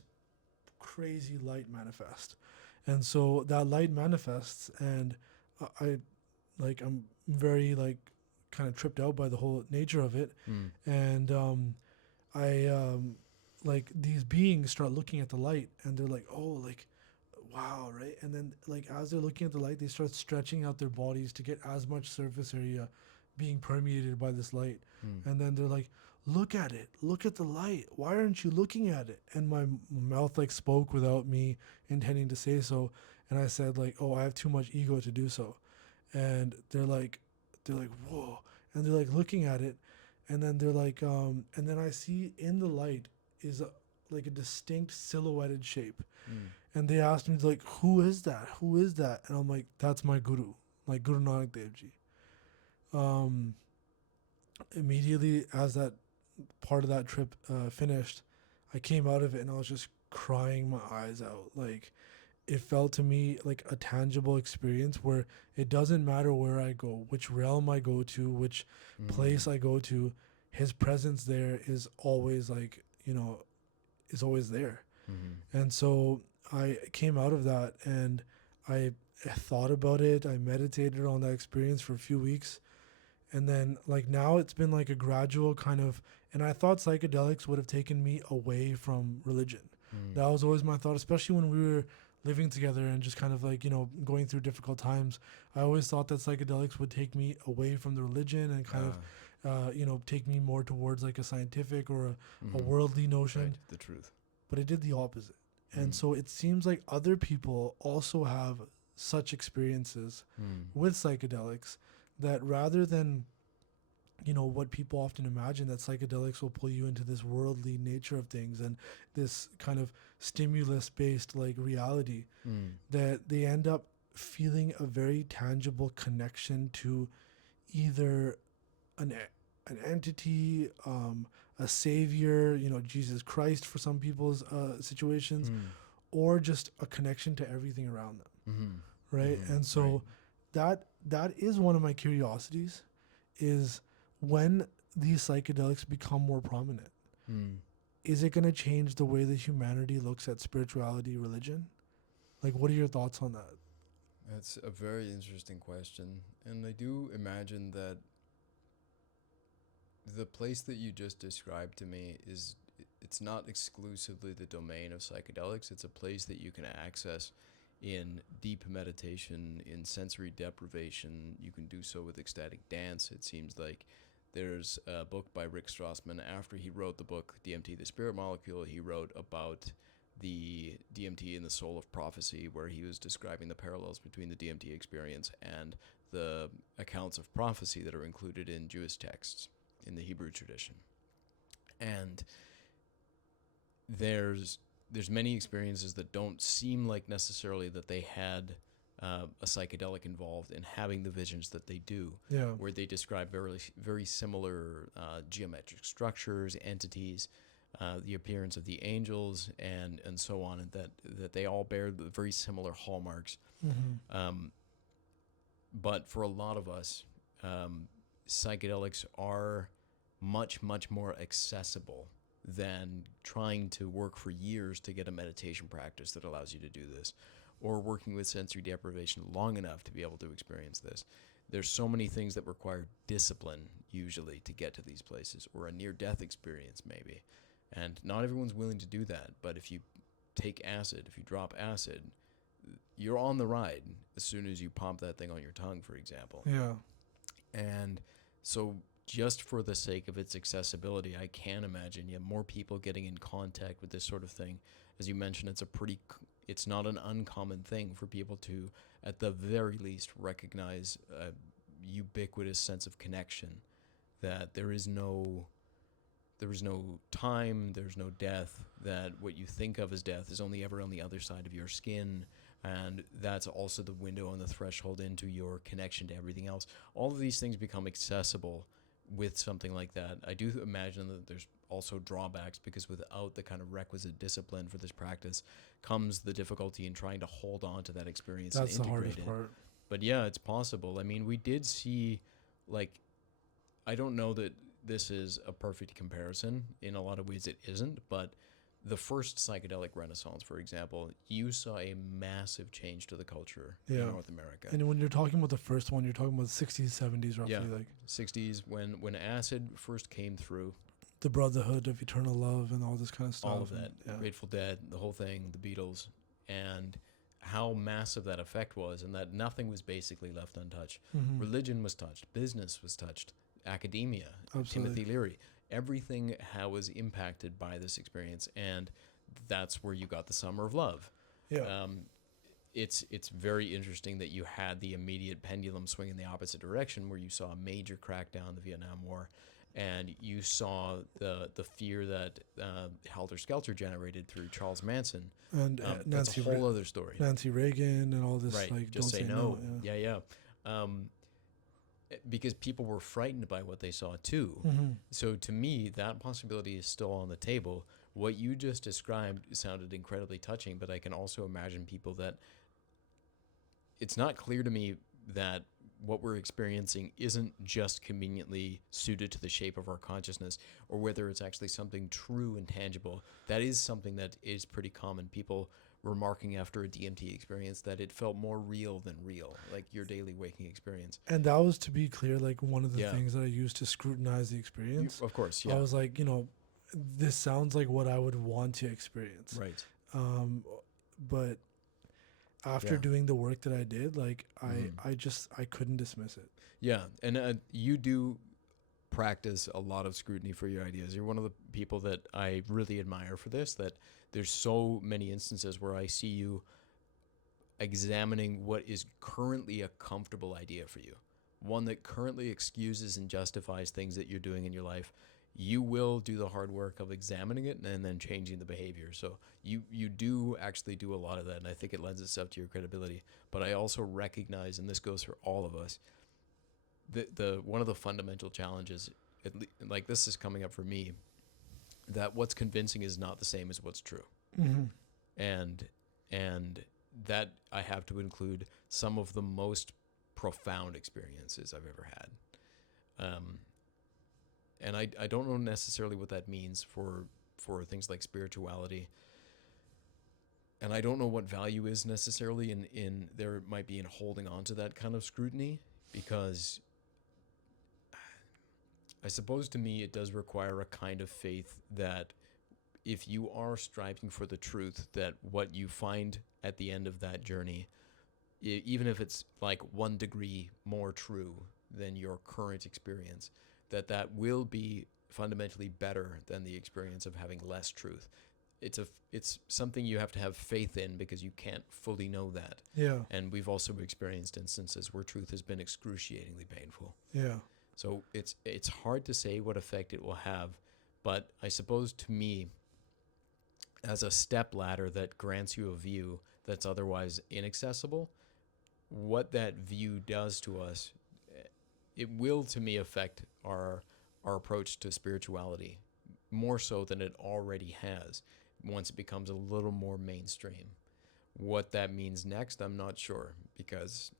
crazy light manifest. And so that light manifests, and I like I'm very like kind of tripped out by the whole nature of it. Mm. And I like these beings start looking at the light, and they're like, oh, like wow, right? And then like as they're looking at the light, they start stretching out their bodies to get as much surface area being permeated by this light. Mm. And then they're like, look at it, look at the light, why aren't you looking at it? And my mouth like spoke without me intending to say so, and I said like, oh, I have too much ego to do so. And they're like whoa, and they're like looking at it, and then they're like and then I see in the light is like a distinct silhouetted shape. Mm. And they asked me like, who is that, who is that? And I'm like, that's my guru, like Guru Nanak Dev Ji. Immediately as that part of that trip finished, I came out of it and I was just crying my eyes out. Like it felt to me like a tangible experience where it doesn't matter where I go, which realm I go to, which place I go to, his presence there is always like, is always there. And so I came out of that and I thought about it. I meditated on that experience for a few weeks. And then like now it's been like a gradual kind of, and I thought psychedelics would have taken me away from religion. That was always my thought, especially when we were living together and just kind of like, going through difficult times. I always thought that psychedelics would take me away from the religion and kind of, take me more towards like a scientific or a worldly notion. Right, the truth. But it did the opposite. And so it seems like other people also have such experiences with psychedelics that rather than, what people often imagine, that psychedelics will pull you into this worldly nature of things and this kind of stimulus based like reality, that they end up feeling a very tangible connection to either an entity, a savior, Jesus Christ for some people's situations, or just a connection to everything around them, right? And so that is one of my curiosities, is when these psychedelics become more prominent, is it going to change the way that humanity looks at spirituality, religion? Like, what are your thoughts on that? That's a very interesting question. And I do imagine that the place that you just described to me it's not exclusively the domain of psychedelics. It's a place that you can access in deep meditation, in sensory deprivation. You can do so with ecstatic dance. It seems like there's a book by Rick Strassman. After he wrote the book DMT, The Spirit Molecule, he wrote about the DMT and the Soul of Prophecy, where he was describing the parallels between the DMT experience and the accounts of prophecy that are included in Jewish texts in the Hebrew tradition. And there's many experiences that don't seem like necessarily that they had a psychedelic involved in having the visions that they do, where they describe very, very similar geometric structures, entities, the appearance of the angels, and so on, and that they all bear the very similar hallmarks. But for a lot of us, psychedelics are much, much more accessible than trying to work for years to get a meditation practice that allows you to do this, or working with sensory deprivation long enough to be able to experience this. There's so many things that require discipline usually to get to these places, or a near-death experience maybe. And not everyone's willing to do that, but if you take acid, if you drop acid, you're on the ride as soon as you pump that thing on your tongue, for example. Yeah. And so just for the sake of its accessibility, I can imagine more people getting in contact with this sort of thing. As you mentioned, it's not an uncommon thing for people to, at the very least, recognize a ubiquitous sense of connection, that there is no time, there's no death, that what you think of as death is only ever on the other side of your skin, and that's also the window and the threshold into your connection to everything else. All of these things become accessible with something like that. I do imagine that there's also drawbacks, because without the kind of requisite discipline for this practice comes the difficulty in trying to hold on to that experience and integrate it. That's the hardest part. But yeah, it's possible. I mean, we did see, like, I don't know that this is a perfect comparison. In a lot of ways it isn't, but the first psychedelic renaissance, for example, you saw a massive change to the culture in North America. And when you're talking about the first one, you're talking about the 60s, 70s roughly. Yeah, like 60s, when acid first came through. The Brotherhood of Eternal Love and all this kind of stuff. All of that. Grateful Dead, the whole thing, the Beatles, and how massive that effect was, and that nothing was basically left untouched. Religion was touched. Business was touched. Academia. Absolutely. Timothy Leary. Everything was impacted by this experience, and that's where you got the Summer of Love. Yeah. It's very interesting that you had the immediate pendulum swing in the opposite direction, where you saw a major crackdown in the Vietnam War, and you saw the fear that Helter Skelter generated through Charles Manson. And that's a whole other story. Nancy Reagan and all this, right. like, Just don't say no. Yeah. Because people were frightened by what they saw too. So to me, that possibility is still on the table, what you just described sounded incredibly touching, but I can also imagine people that it's not clear to me that what we're experiencing isn't just conveniently suited to the shape of our consciousness, or whether it's actually something true and tangible. That is something that is pretty common. People remarking after a DMT experience that it felt more real than real, like your daily waking experience. And that was, to be clear, like one of the Yeah. things that I used to scrutinize the experience. Of course, I yeah. was like, this sounds like what I would want to experience. Right. But after Yeah. doing the work that I did, like Mhm. I couldn't dismiss it. Yeah, and you do practice a lot of scrutiny for your ideas. You're one of the people that I really admire for this, that there's so many instances where I see you examining what is currently a comfortable idea for you, one that currently excuses and justifies things that you're doing in your life. You will do the hard work of examining it and then changing the behavior. So you do actually do a lot of that, and I think it lends itself to your credibility. But I also recognize, and this goes for all of us, the one of the fundamental challenges, like this is coming up for me, that what's convincing is not the same as what's true, Mm-hmm. and and that I have to include some of the most profound experiences I've ever had. And I don't know necessarily what that means for things like spirituality. And I don't know what value is necessarily in there might be in holding on to that kind of scrutiny, because I suppose to me it does require a kind of faith that if you are striving for the truth, that what you find at the end of that journey, even if it's like 1 degree more true than your current experience, that will be fundamentally better than the experience of having less truth. It's something you have to have faith in, because you can't fully know that. Yeah. And we've also experienced instances where truth has been excruciatingly painful. Yeah. So it's hard to say what effect it will have, but I suppose to me, as a step ladder that grants you a view that's otherwise inaccessible, what that view does to us, it will to me affect our approach to spirituality more so than it already has once it becomes a little more mainstream. What that means next, I'm not sure, because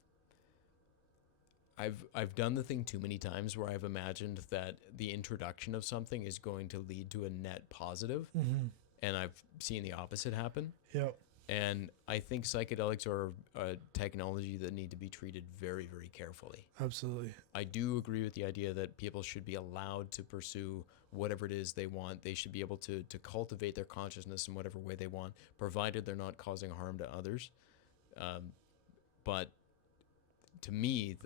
I've done the thing too many times where I've imagined that the introduction of something is going to lead to a net positive, Mm-hmm. and I've seen the opposite happen. Yep. And I think psychedelics are a technology that need to be treated very, very carefully. Absolutely. I do agree with the idea that people should be allowed to pursue whatever it is they want. They should be able to cultivate their consciousness in whatever way they want, provided they're not causing harm to others. But to me,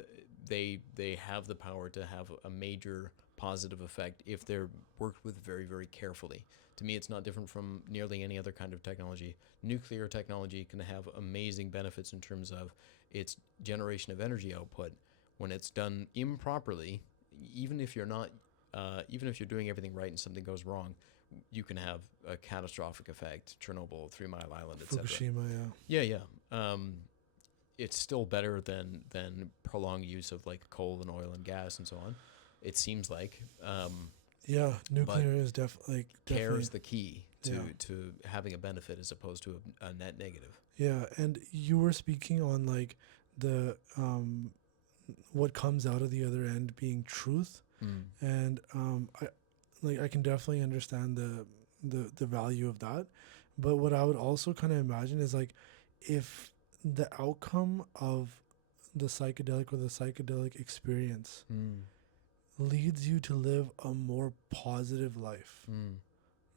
they have the power to have a major positive effect if they're worked with very, very carefully. To me, it's not different from nearly any other kind of technology. Nuclear technology can have amazing benefits in terms of its generation of energy output. When it's done improperly, even if you're not, even if you're doing everything right and something goes wrong, you can have a catastrophic effect. Chernobyl, 3 Mile Island, etc. Fukushima. Yeah. Yeah. It's still better than prolonged use of like coal and oil and gas and so on. It seems like. Yeah. Nuclear is definitely Care is the key Yeah. to having a benefit as opposed to a net negative. Yeah, and you were speaking on like the what comes out of the other end being truth, and I can definitely understand the value of that, but what I would also kind of imagine is like if the outcome of the psychedelic or the psychedelic experience leads you to live a more positive life,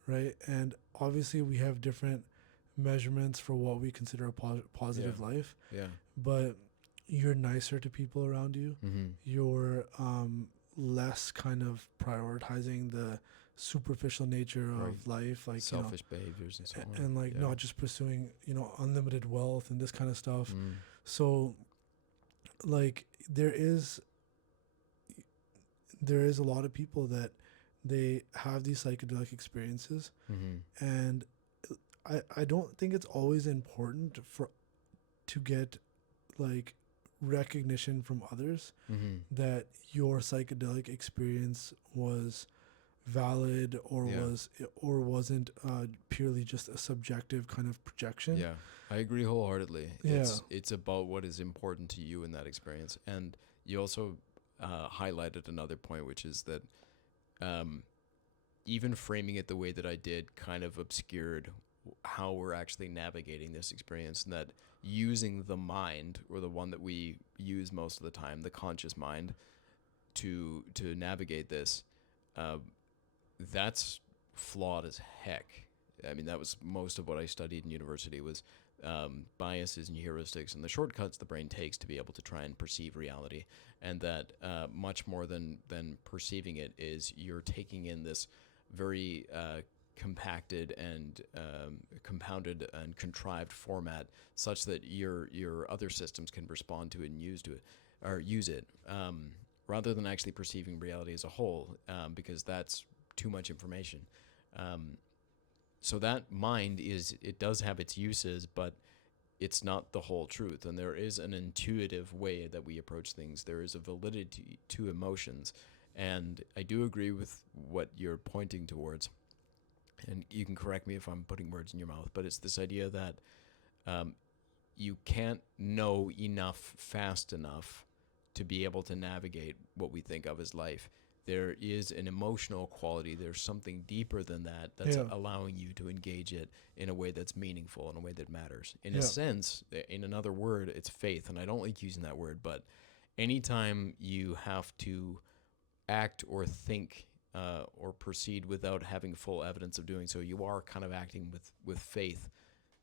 right? And obviously we have different measurements for what we consider a positive life, Yeah. but you're nicer to people around you. You're less kind of prioritizing the superficial nature of Right. life, like Selfish behaviors and so on. and like Yeah. not just pursuing unlimited wealth and this kind of stuff. So like there is a lot of people that they have these psychedelic experiences, and I don't think it's always important to get like recognition from others that your psychedelic experience was valid or Yeah. wasn't purely just a subjective kind of projection. Yeah, I agree wholeheartedly. Yeah. It's about what is important to you in that experience, and you also highlighted another point, which is that um, even framing it the way that I did kind of obscured how we're actually navigating this experience, and that using the mind, or the one that we use most of the time, the conscious mind, to navigate this, uh, that's flawed as heck. I mean, that was most of what I studied in university was biases and heuristics and the shortcuts the brain takes to be able to try and perceive reality. And that much more than perceiving it is you're taking in this very compacted and compounded and contrived format such that your other systems can respond to it and use it rather than actually perceiving reality as a whole, because that's too much information. So that mind it does have its uses, but it's not the whole truth. And there is an intuitive way that we approach things. There is a validity to emotions. And I do agree with what you're pointing towards. And you can correct me if I'm putting words in your mouth, but it's this idea that you can't know enough fast enough to be able to navigate what we think of as life. There is an emotional quality. There's something deeper than that that's allowing you to engage it in a way that's meaningful, in a way that matters. In a sense, in another word, it's faith. And I don't like using that word, but anytime you have to act or think or proceed without having full evidence of doing so, you are kind of acting with faith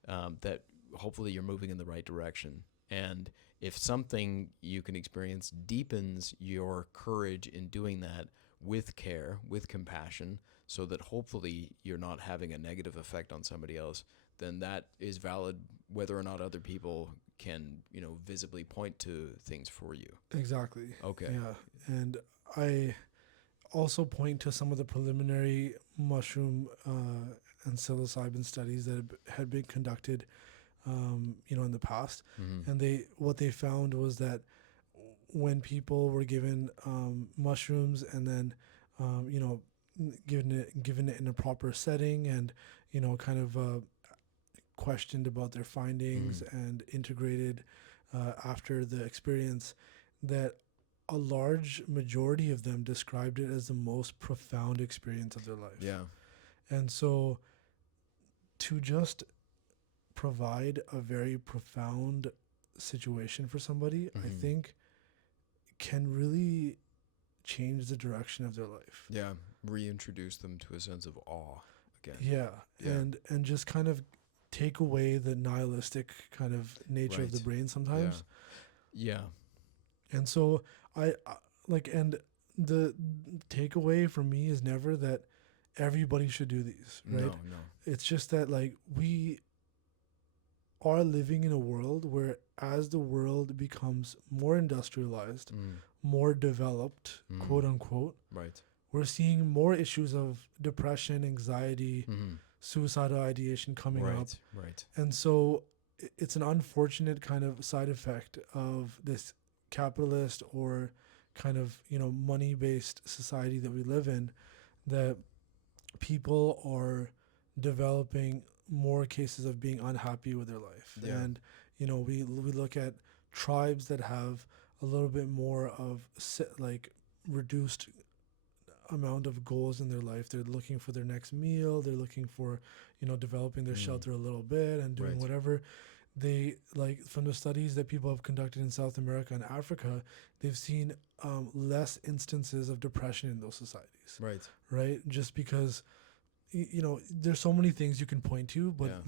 that hopefully you're moving in the right direction. And if something you can experience deepens your courage in doing that with care, with compassion, so that hopefully you're not having a negative effect on somebody else, then that is valid whether or not other people can, visibly point to things for you. Exactly. Okay. Yeah. And I also point to some of the preliminary mushroom and psilocybin studies that had been conducted in the past. Mm-hmm. And what they found was that when people were given mushrooms and then given it in a proper setting and kind of questioned about their findings and integrated after the experience, that a large majority of them described it as the most profound experience of their life. Yeah. And so to just provide a very profound situation for somebody, I think can really change the direction of their life. Yeah. Reintroduce them to a sense of awe again. Yeah. And just kind of take away the nihilistic kind of nature of the brain sometimes. Yeah. And so and the takeaway for me is never that everybody should do these, right? No. It's just that we are living in a world where, as the world becomes more industrialized, more developed, quote unquote, right, we're seeing more issues of depression, anxiety, suicidal ideation coming up. Right. And so it's an unfortunate kind of side effect of this capitalist or kind of, money-based society that we live in, that people are developing more cases of being unhappy with their life. Yeah. And, we look at tribes that have a little bit more of reduced amount of goals in their life. They're looking for their next meal. They're looking for, developing their shelter a little bit and doing whatever. They, from the studies that people have conducted in South America and Africa, they've seen less instances of depression in those societies. Right. Just because, there's so many things you can point to, but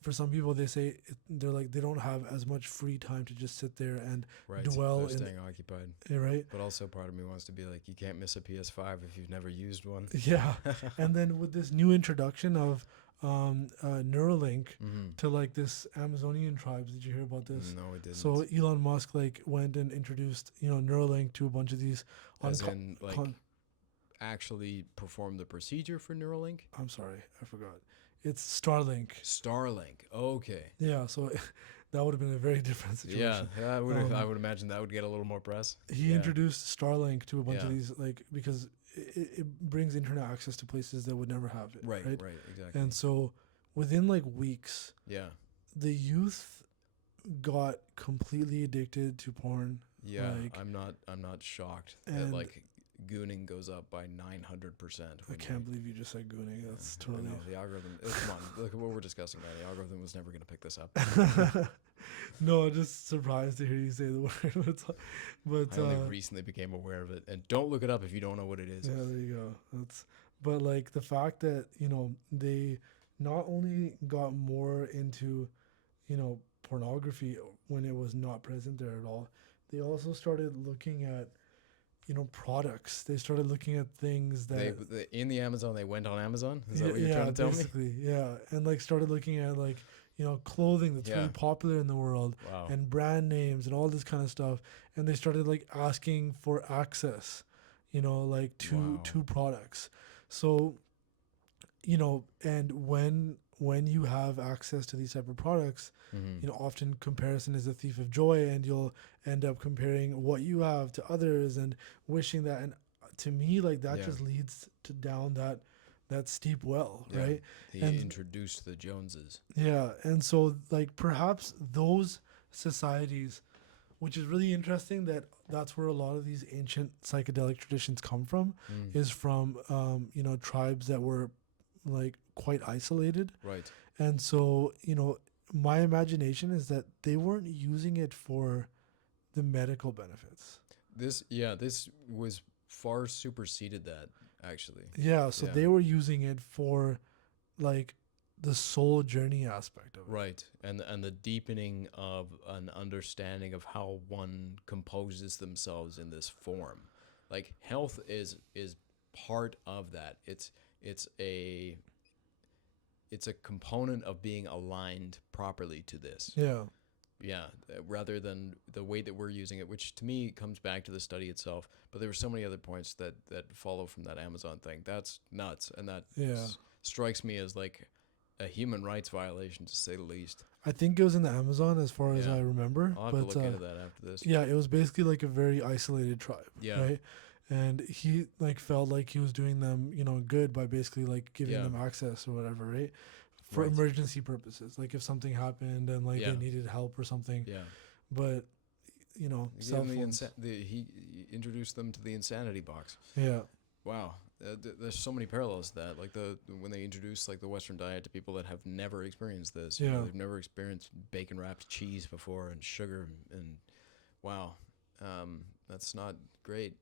for some people, they say they don't have as much free time to just sit there and dwell They're in staying occupied. Right. But also part of me wants to be like, you can't miss a PS5 if you've never used one. Yeah. And then with this new introduction of Neuralink to this Amazonian tribes, did you hear about this? No, I didn't. So Elon Musk went and introduced Neuralink to a bunch of these actually perform the procedure for Neuralink? I'm sorry, I forgot. It's Starlink. Okay. Yeah, so that would have been a very different situation. Yeah, I would imagine that would get a little more press. He introduced Starlink to a bunch of these, because it brings internet access to places that would never have it. Right, Right. right, exactly. And so within like weeks, Yeah, the youth got completely addicted to porn. yeah. Like, I'm not shocked that and like gooning goes up by 900%. I can't believe you just said gooning. That's totally. No, the algorithm. Come on, look at what we're discussing now. The algorithm was never going to pick this up. No, just surprised to hear you say the word. But I only recently became aware of it, and don't look it up if you don't know what it is. yeah, there you go. But like the fact that, they not only got more into, pornography when it was not present there at all, they also started looking at, products. They started looking at things that They in the Amazon. They went on Amazon. Is that what you're trying to tell me? basically, yeah, and like started looking at like, clothing that's really Yeah. popular in the world, Wow. and brand names and all this kind of stuff, and they started like asking for access, like to Wow. products. So, and when you have access to these type of products, Mm-hmm. often comparison is a thief of joy, and you'll end up comparing what you have to others and wishing that. And to me, like that Yeah. just leads to down that steep well, Yeah. right? He And- introduced the Joneses. Yeah, and so like perhaps those societies, which is really interesting, that's where a lot of these ancient psychedelic traditions come from, Mm. is from tribes that were like quite isolated. Right. And so, my imagination is that they weren't using it for the medical benefits. This was far superseded that, actually. Yeah, so Yeah. they were using it for like the soul journey aspect of it. Right. And the deepening of an understanding of how one composes themselves in this form. Like health is part of that. It's a component of being aligned properly to this. Yeah. Yeah, rather than the way that we're using it, which to me comes back to the study itself. But there were so many other points that follow from that Amazon thing. That's nuts, and that Yeah. strikes me as like a human rights violation, to say the least. I think it was in the Amazon as far as Yeah. I remember. I'll have but to look into that after this. yeah, it was basically like a very isolated tribe. Yeah. Right. And he like felt like he was doing them, good by basically like giving Yeah. them access or whatever, right? For Right. emergency purposes, like if something happened and like Yeah. they needed help or something. Yeah. But He gave cell them phones. he introduced them to the insanity box. Yeah. Wow. There's so many parallels to that. Like when they introduce like the Western diet to people that have never experienced this. You know, Yeah. they've never experienced bacon wrapped cheese before and sugar and wow. That's not great.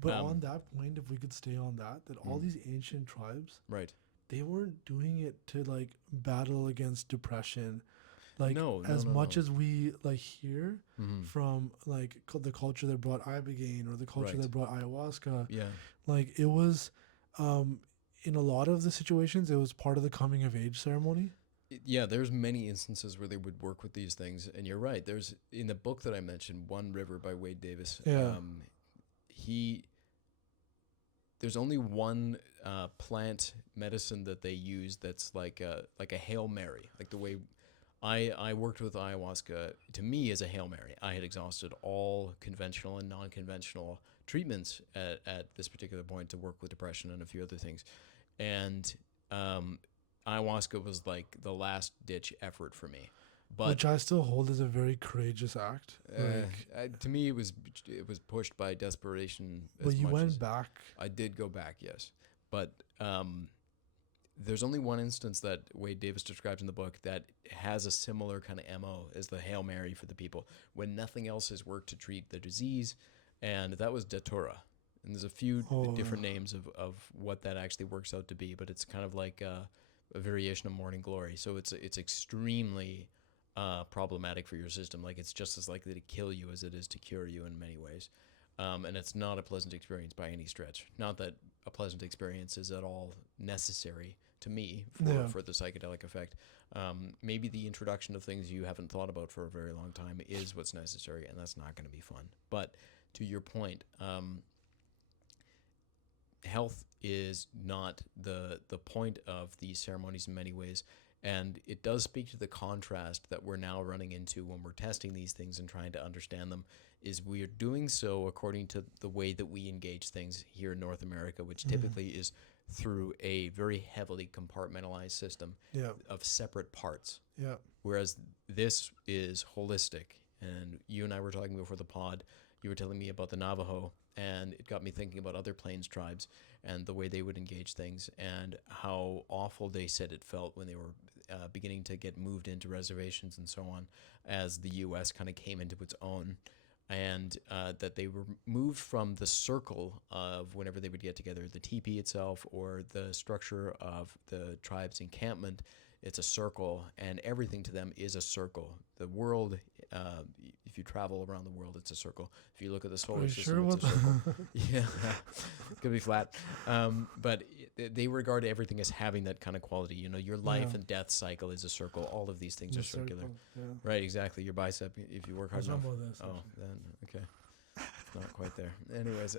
But Um, on that point, if we could stay on that all Mm. these ancient tribes, Right. they weren't doing it to like battle against depression, like No, as no, much no. as we like hear Mm-hmm. from like the culture that brought ibogaine or the culture Right. that brought ayahuasca. Yeah. Like it was, in a lot of the situations, it was part of the coming of age ceremony. Yeah, there's many instances where they would work with these things, and you're right. There's in the book that I mentioned, One River by Wade Davis. Yeah. There's only one plant medicine that they use that's like a Hail Mary, like the way I worked with ayahuasca. To me, as a Hail Mary, I had exhausted all conventional and non-conventional treatments at this particular point to work with depression and a few other things, and ayahuasca was like the last ditch effort for me. But Which I still hold as a very courageous act. to me, it was pushed by desperation. But as you much went as- back. I did go back, yes, but there's only one instance that Wade Davis describes in the book that has a similar kind of MO as the Hail Mary for the people when nothing else has worked to treat the disease, and that was Datura. And there's a few different names of what that actually works out to be, but it's kind of like a variation of Morning Glory. So it's extremely problematic for your system. Like it's just as likely to kill you as it is to cure you in many ways. And it's not a pleasant experience by any stretch. Not that a pleasant experience is at all necessary to me for the psychedelic effect. Maybe the introduction of things you haven't thought about for a very long time is what's necessary, and that's not going to be fun. But to your point, health is not the point of these ceremonies in many ways. And it does speak to the contrast that we're now running into when we're testing these things and trying to understand them, is we are doing so according to the way that we engage things here in North America, which typically is through a very heavily compartmentalized system Yeah. of separate parts. Yeah. Whereas this is holistic. And you and I were talking before the pod, you were telling me about the Navajo, and it got me thinking about other Plains tribes and the way they would engage things and how awful they said it felt when they were beginning to get moved into reservations and so on as the U.S. kind of came into its own. And that they were moved from the circle of whenever they would get together, the teepee itself or the structure of the tribe's encampment. It's a circle, and everything to them is a circle. The world, if you travel around the world, it's a circle. If you look at the solar system, it's a circle. Yeah, it's gonna be flat. But they regard everything as having that kind of quality. You know, your life and death cycle is a circle. All of these things are circular. Right, exactly. Your bicep, if you work hard enough. Then okay, it's not quite there. Anyways,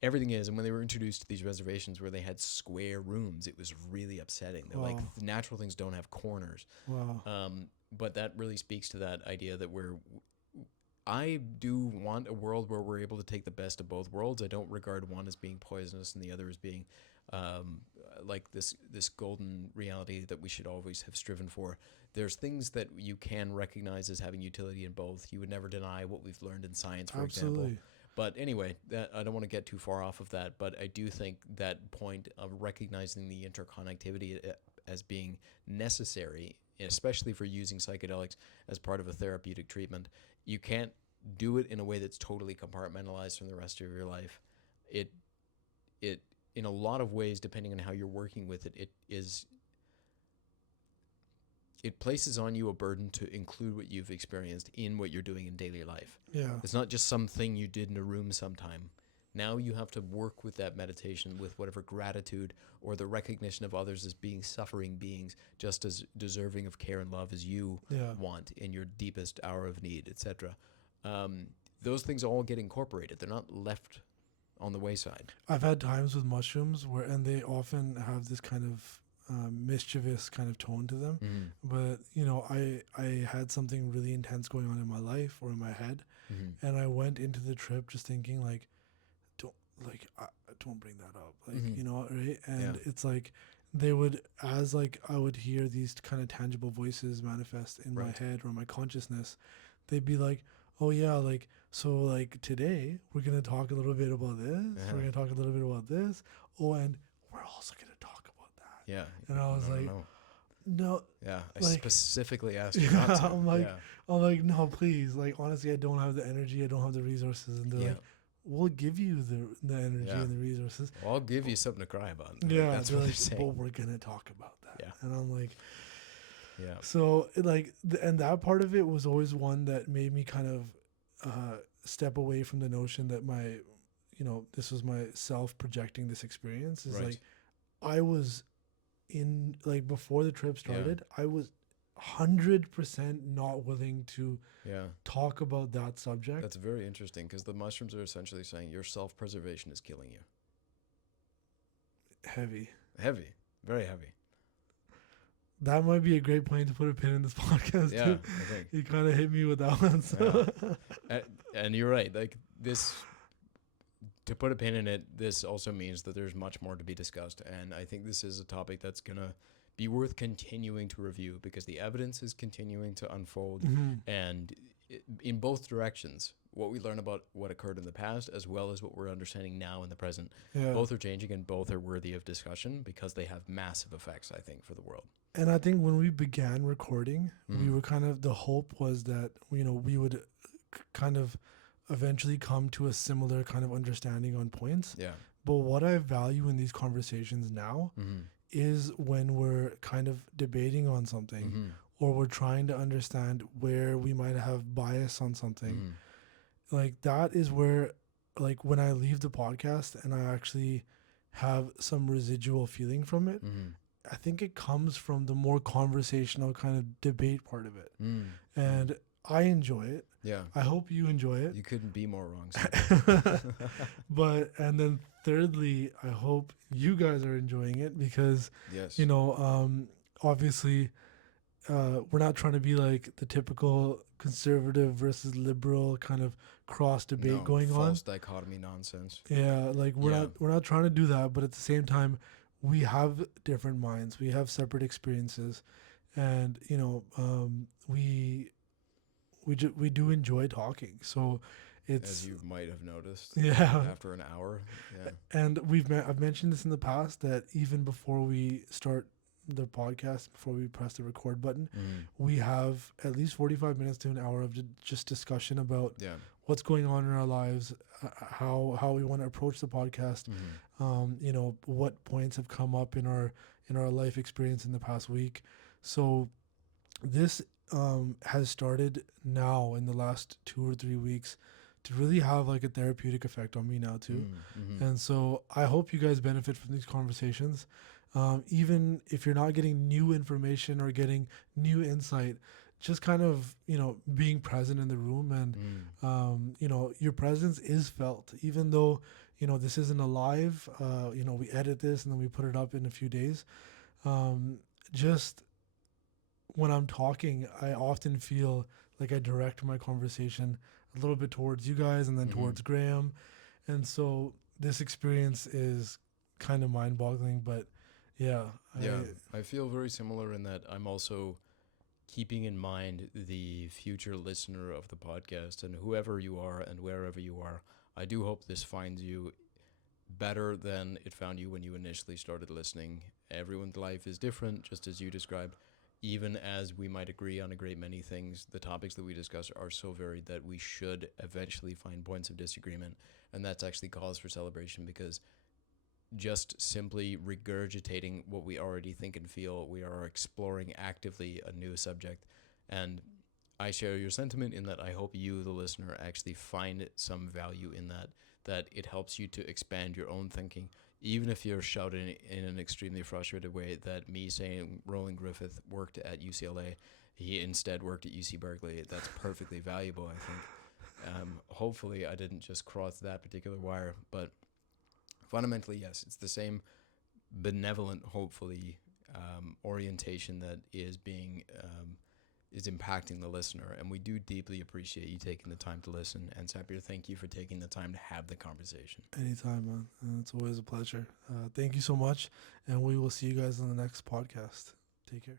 everything is, and when they were introduced to these reservations where they had square rooms, it was really upsetting. They're like, the natural things don't have corners. Wow. But that really speaks to that idea that I do want a world where we're able to take the best of both worlds. I don't regard one as being poisonous and the other as being like this golden reality that we should always have striven for. There's things that you can recognize as having utility in both. You would never deny what we've learned in science, for example. But anyway, I don't want to get too far off of that, but I do think that point of recognizing the interconnectivity as being necessary, especially for using psychedelics as part of a therapeutic treatment, you can't do it in a way that's totally compartmentalized from the rest of your life. It in a lot of ways, depending on how you're working with it, it places on you a burden to include what you've experienced in what you're doing in daily life. Yeah. It's not just something you did in a room sometime. Now you have to work with that meditation with whatever gratitude or the recognition of others as being suffering beings, just as deserving of care and love as you want in your deepest hour of need, etc. Those things all get incorporated. They're not left on the wayside. I've had times with mushrooms and they often have this kind of mischievous kind of tone to them. But you know, I had something really intense going on in my life or in my head, and I went into the trip just thinking like, don't bring that up, like you know, right? And it's like they would, as like I would hear these kind of tangible voices manifest in my head or my consciousness, they'd be like, oh yeah, like so like today we're gonna talk a little bit about this, we're gonna talk a little bit about this, and we're also gonna talk. Yeah. And I was no. Yeah. I like, specifically asked you not to. I'm like, no, please. Like, honestly, I don't have the energy. I don't have the resources. And they're like, we'll give you the energy and the resources. Well, I'll give you something to cry about. Yeah. That's what they're saying. But we're going to talk about that. Yeah. And I'm like, yeah. So, like, and that part of it was always one that made me kind of step away from the notion that this was my self projecting this experience. Is like, I was in like before the trip started, I was 100% not willing to talk about that subject. That's very interesting because the mushrooms are essentially saying your self-preservation is killing you. Heavy, very heavy. That might be a great point to put a pin in this podcast. Yeah, too. I think you kind of hit me with that one. So. And you're right. Like this. To put a pin in it, this also means that there's much more to be discussed. And I think this is a topic that's going to be worth continuing to review because the evidence is continuing to unfold. And in both directions, what we learn about what occurred in the past as well as what we're understanding now in the present, both are changing and both are worthy of discussion because they have massive effects, I think, for the world. And I think when we began recording, we were the hope was that, we would kind of eventually come to a similar kind of understanding on points. Yeah. But what I value in these conversations now is when we're kind of debating on something or we're trying to understand where we might have bias on something. Like that is where, like when I leave the podcast and I actually have some residual feeling from it, I think it comes from the more conversational kind of debate part of it. And I enjoy it. Yeah. I hope you enjoy it. You couldn't be more wrong. And then thirdly, I hope you guys are enjoying it because, obviously, we're not trying to be like the typical conservative versus liberal kind of cross debate No, going on. false dichotomy nonsense. Yeah, like Yeah, we're not trying to do that, but at the same time, we have different minds. We have separate experiences, and we do enjoy talking. So as it's you might have noticed yeah, after an hour. Yeah. and I've mentioned this in the past that even before we start the podcast, before we press the record button, Mm. we have at least 45 minutes to an hour of just discussion about Yeah. what's going on in our lives, how we want to approach the podcast, Mm-hmm. what points have come up in our life experience in the past week. So this has started now in the last 2 or 3 weeks to really have like a therapeutic effect on me now too. Mm-hmm. And so I hope you guys benefit from these conversations. Even if you're not getting new information or getting new insight, just kind of, being present in the room and, Mm. your presence is felt, even though, this isn't a live, we edit this and then we put it up in a few days. Just when I'm talking, I often feel like I direct my conversation a little bit towards you guys and then Mm-hmm. towards Graham. And so this experience is kind of mind boggling, but yeah, Yeah, I feel very similar in that I'm also keeping in mind the future listener of the podcast, and whoever you are and wherever you are. I do hope this finds you better than it found you when you initially started listening. Everyone's life is different, just as you described. Even as we might agree on a great many things, the topics that we discuss are so varied that we should eventually find points of disagreement. And that's actually cause for celebration, because just simply regurgitating what we already think and feel, we are exploring actively a new subject. And I share your sentiment in that I hope you, the listener, actually find some value in that, that it helps you to expand your own thinking. Even if you're shouting in an extremely frustrated way that me saying Roland Griffith worked at UCLA, he instead worked at UC Berkeley, that's perfectly valuable, I think. Hopefully I didn't just cross that particular wire, but fundamentally, yes, it's the same benevolent, hopefully, orientation that is impacting the listener, and we do deeply appreciate you taking the time to listen. And Sapir, thank you for taking the time to have the conversation. anytime, man. It's always a pleasure. Thank you so much. And we will see you guys on the next podcast. Take care.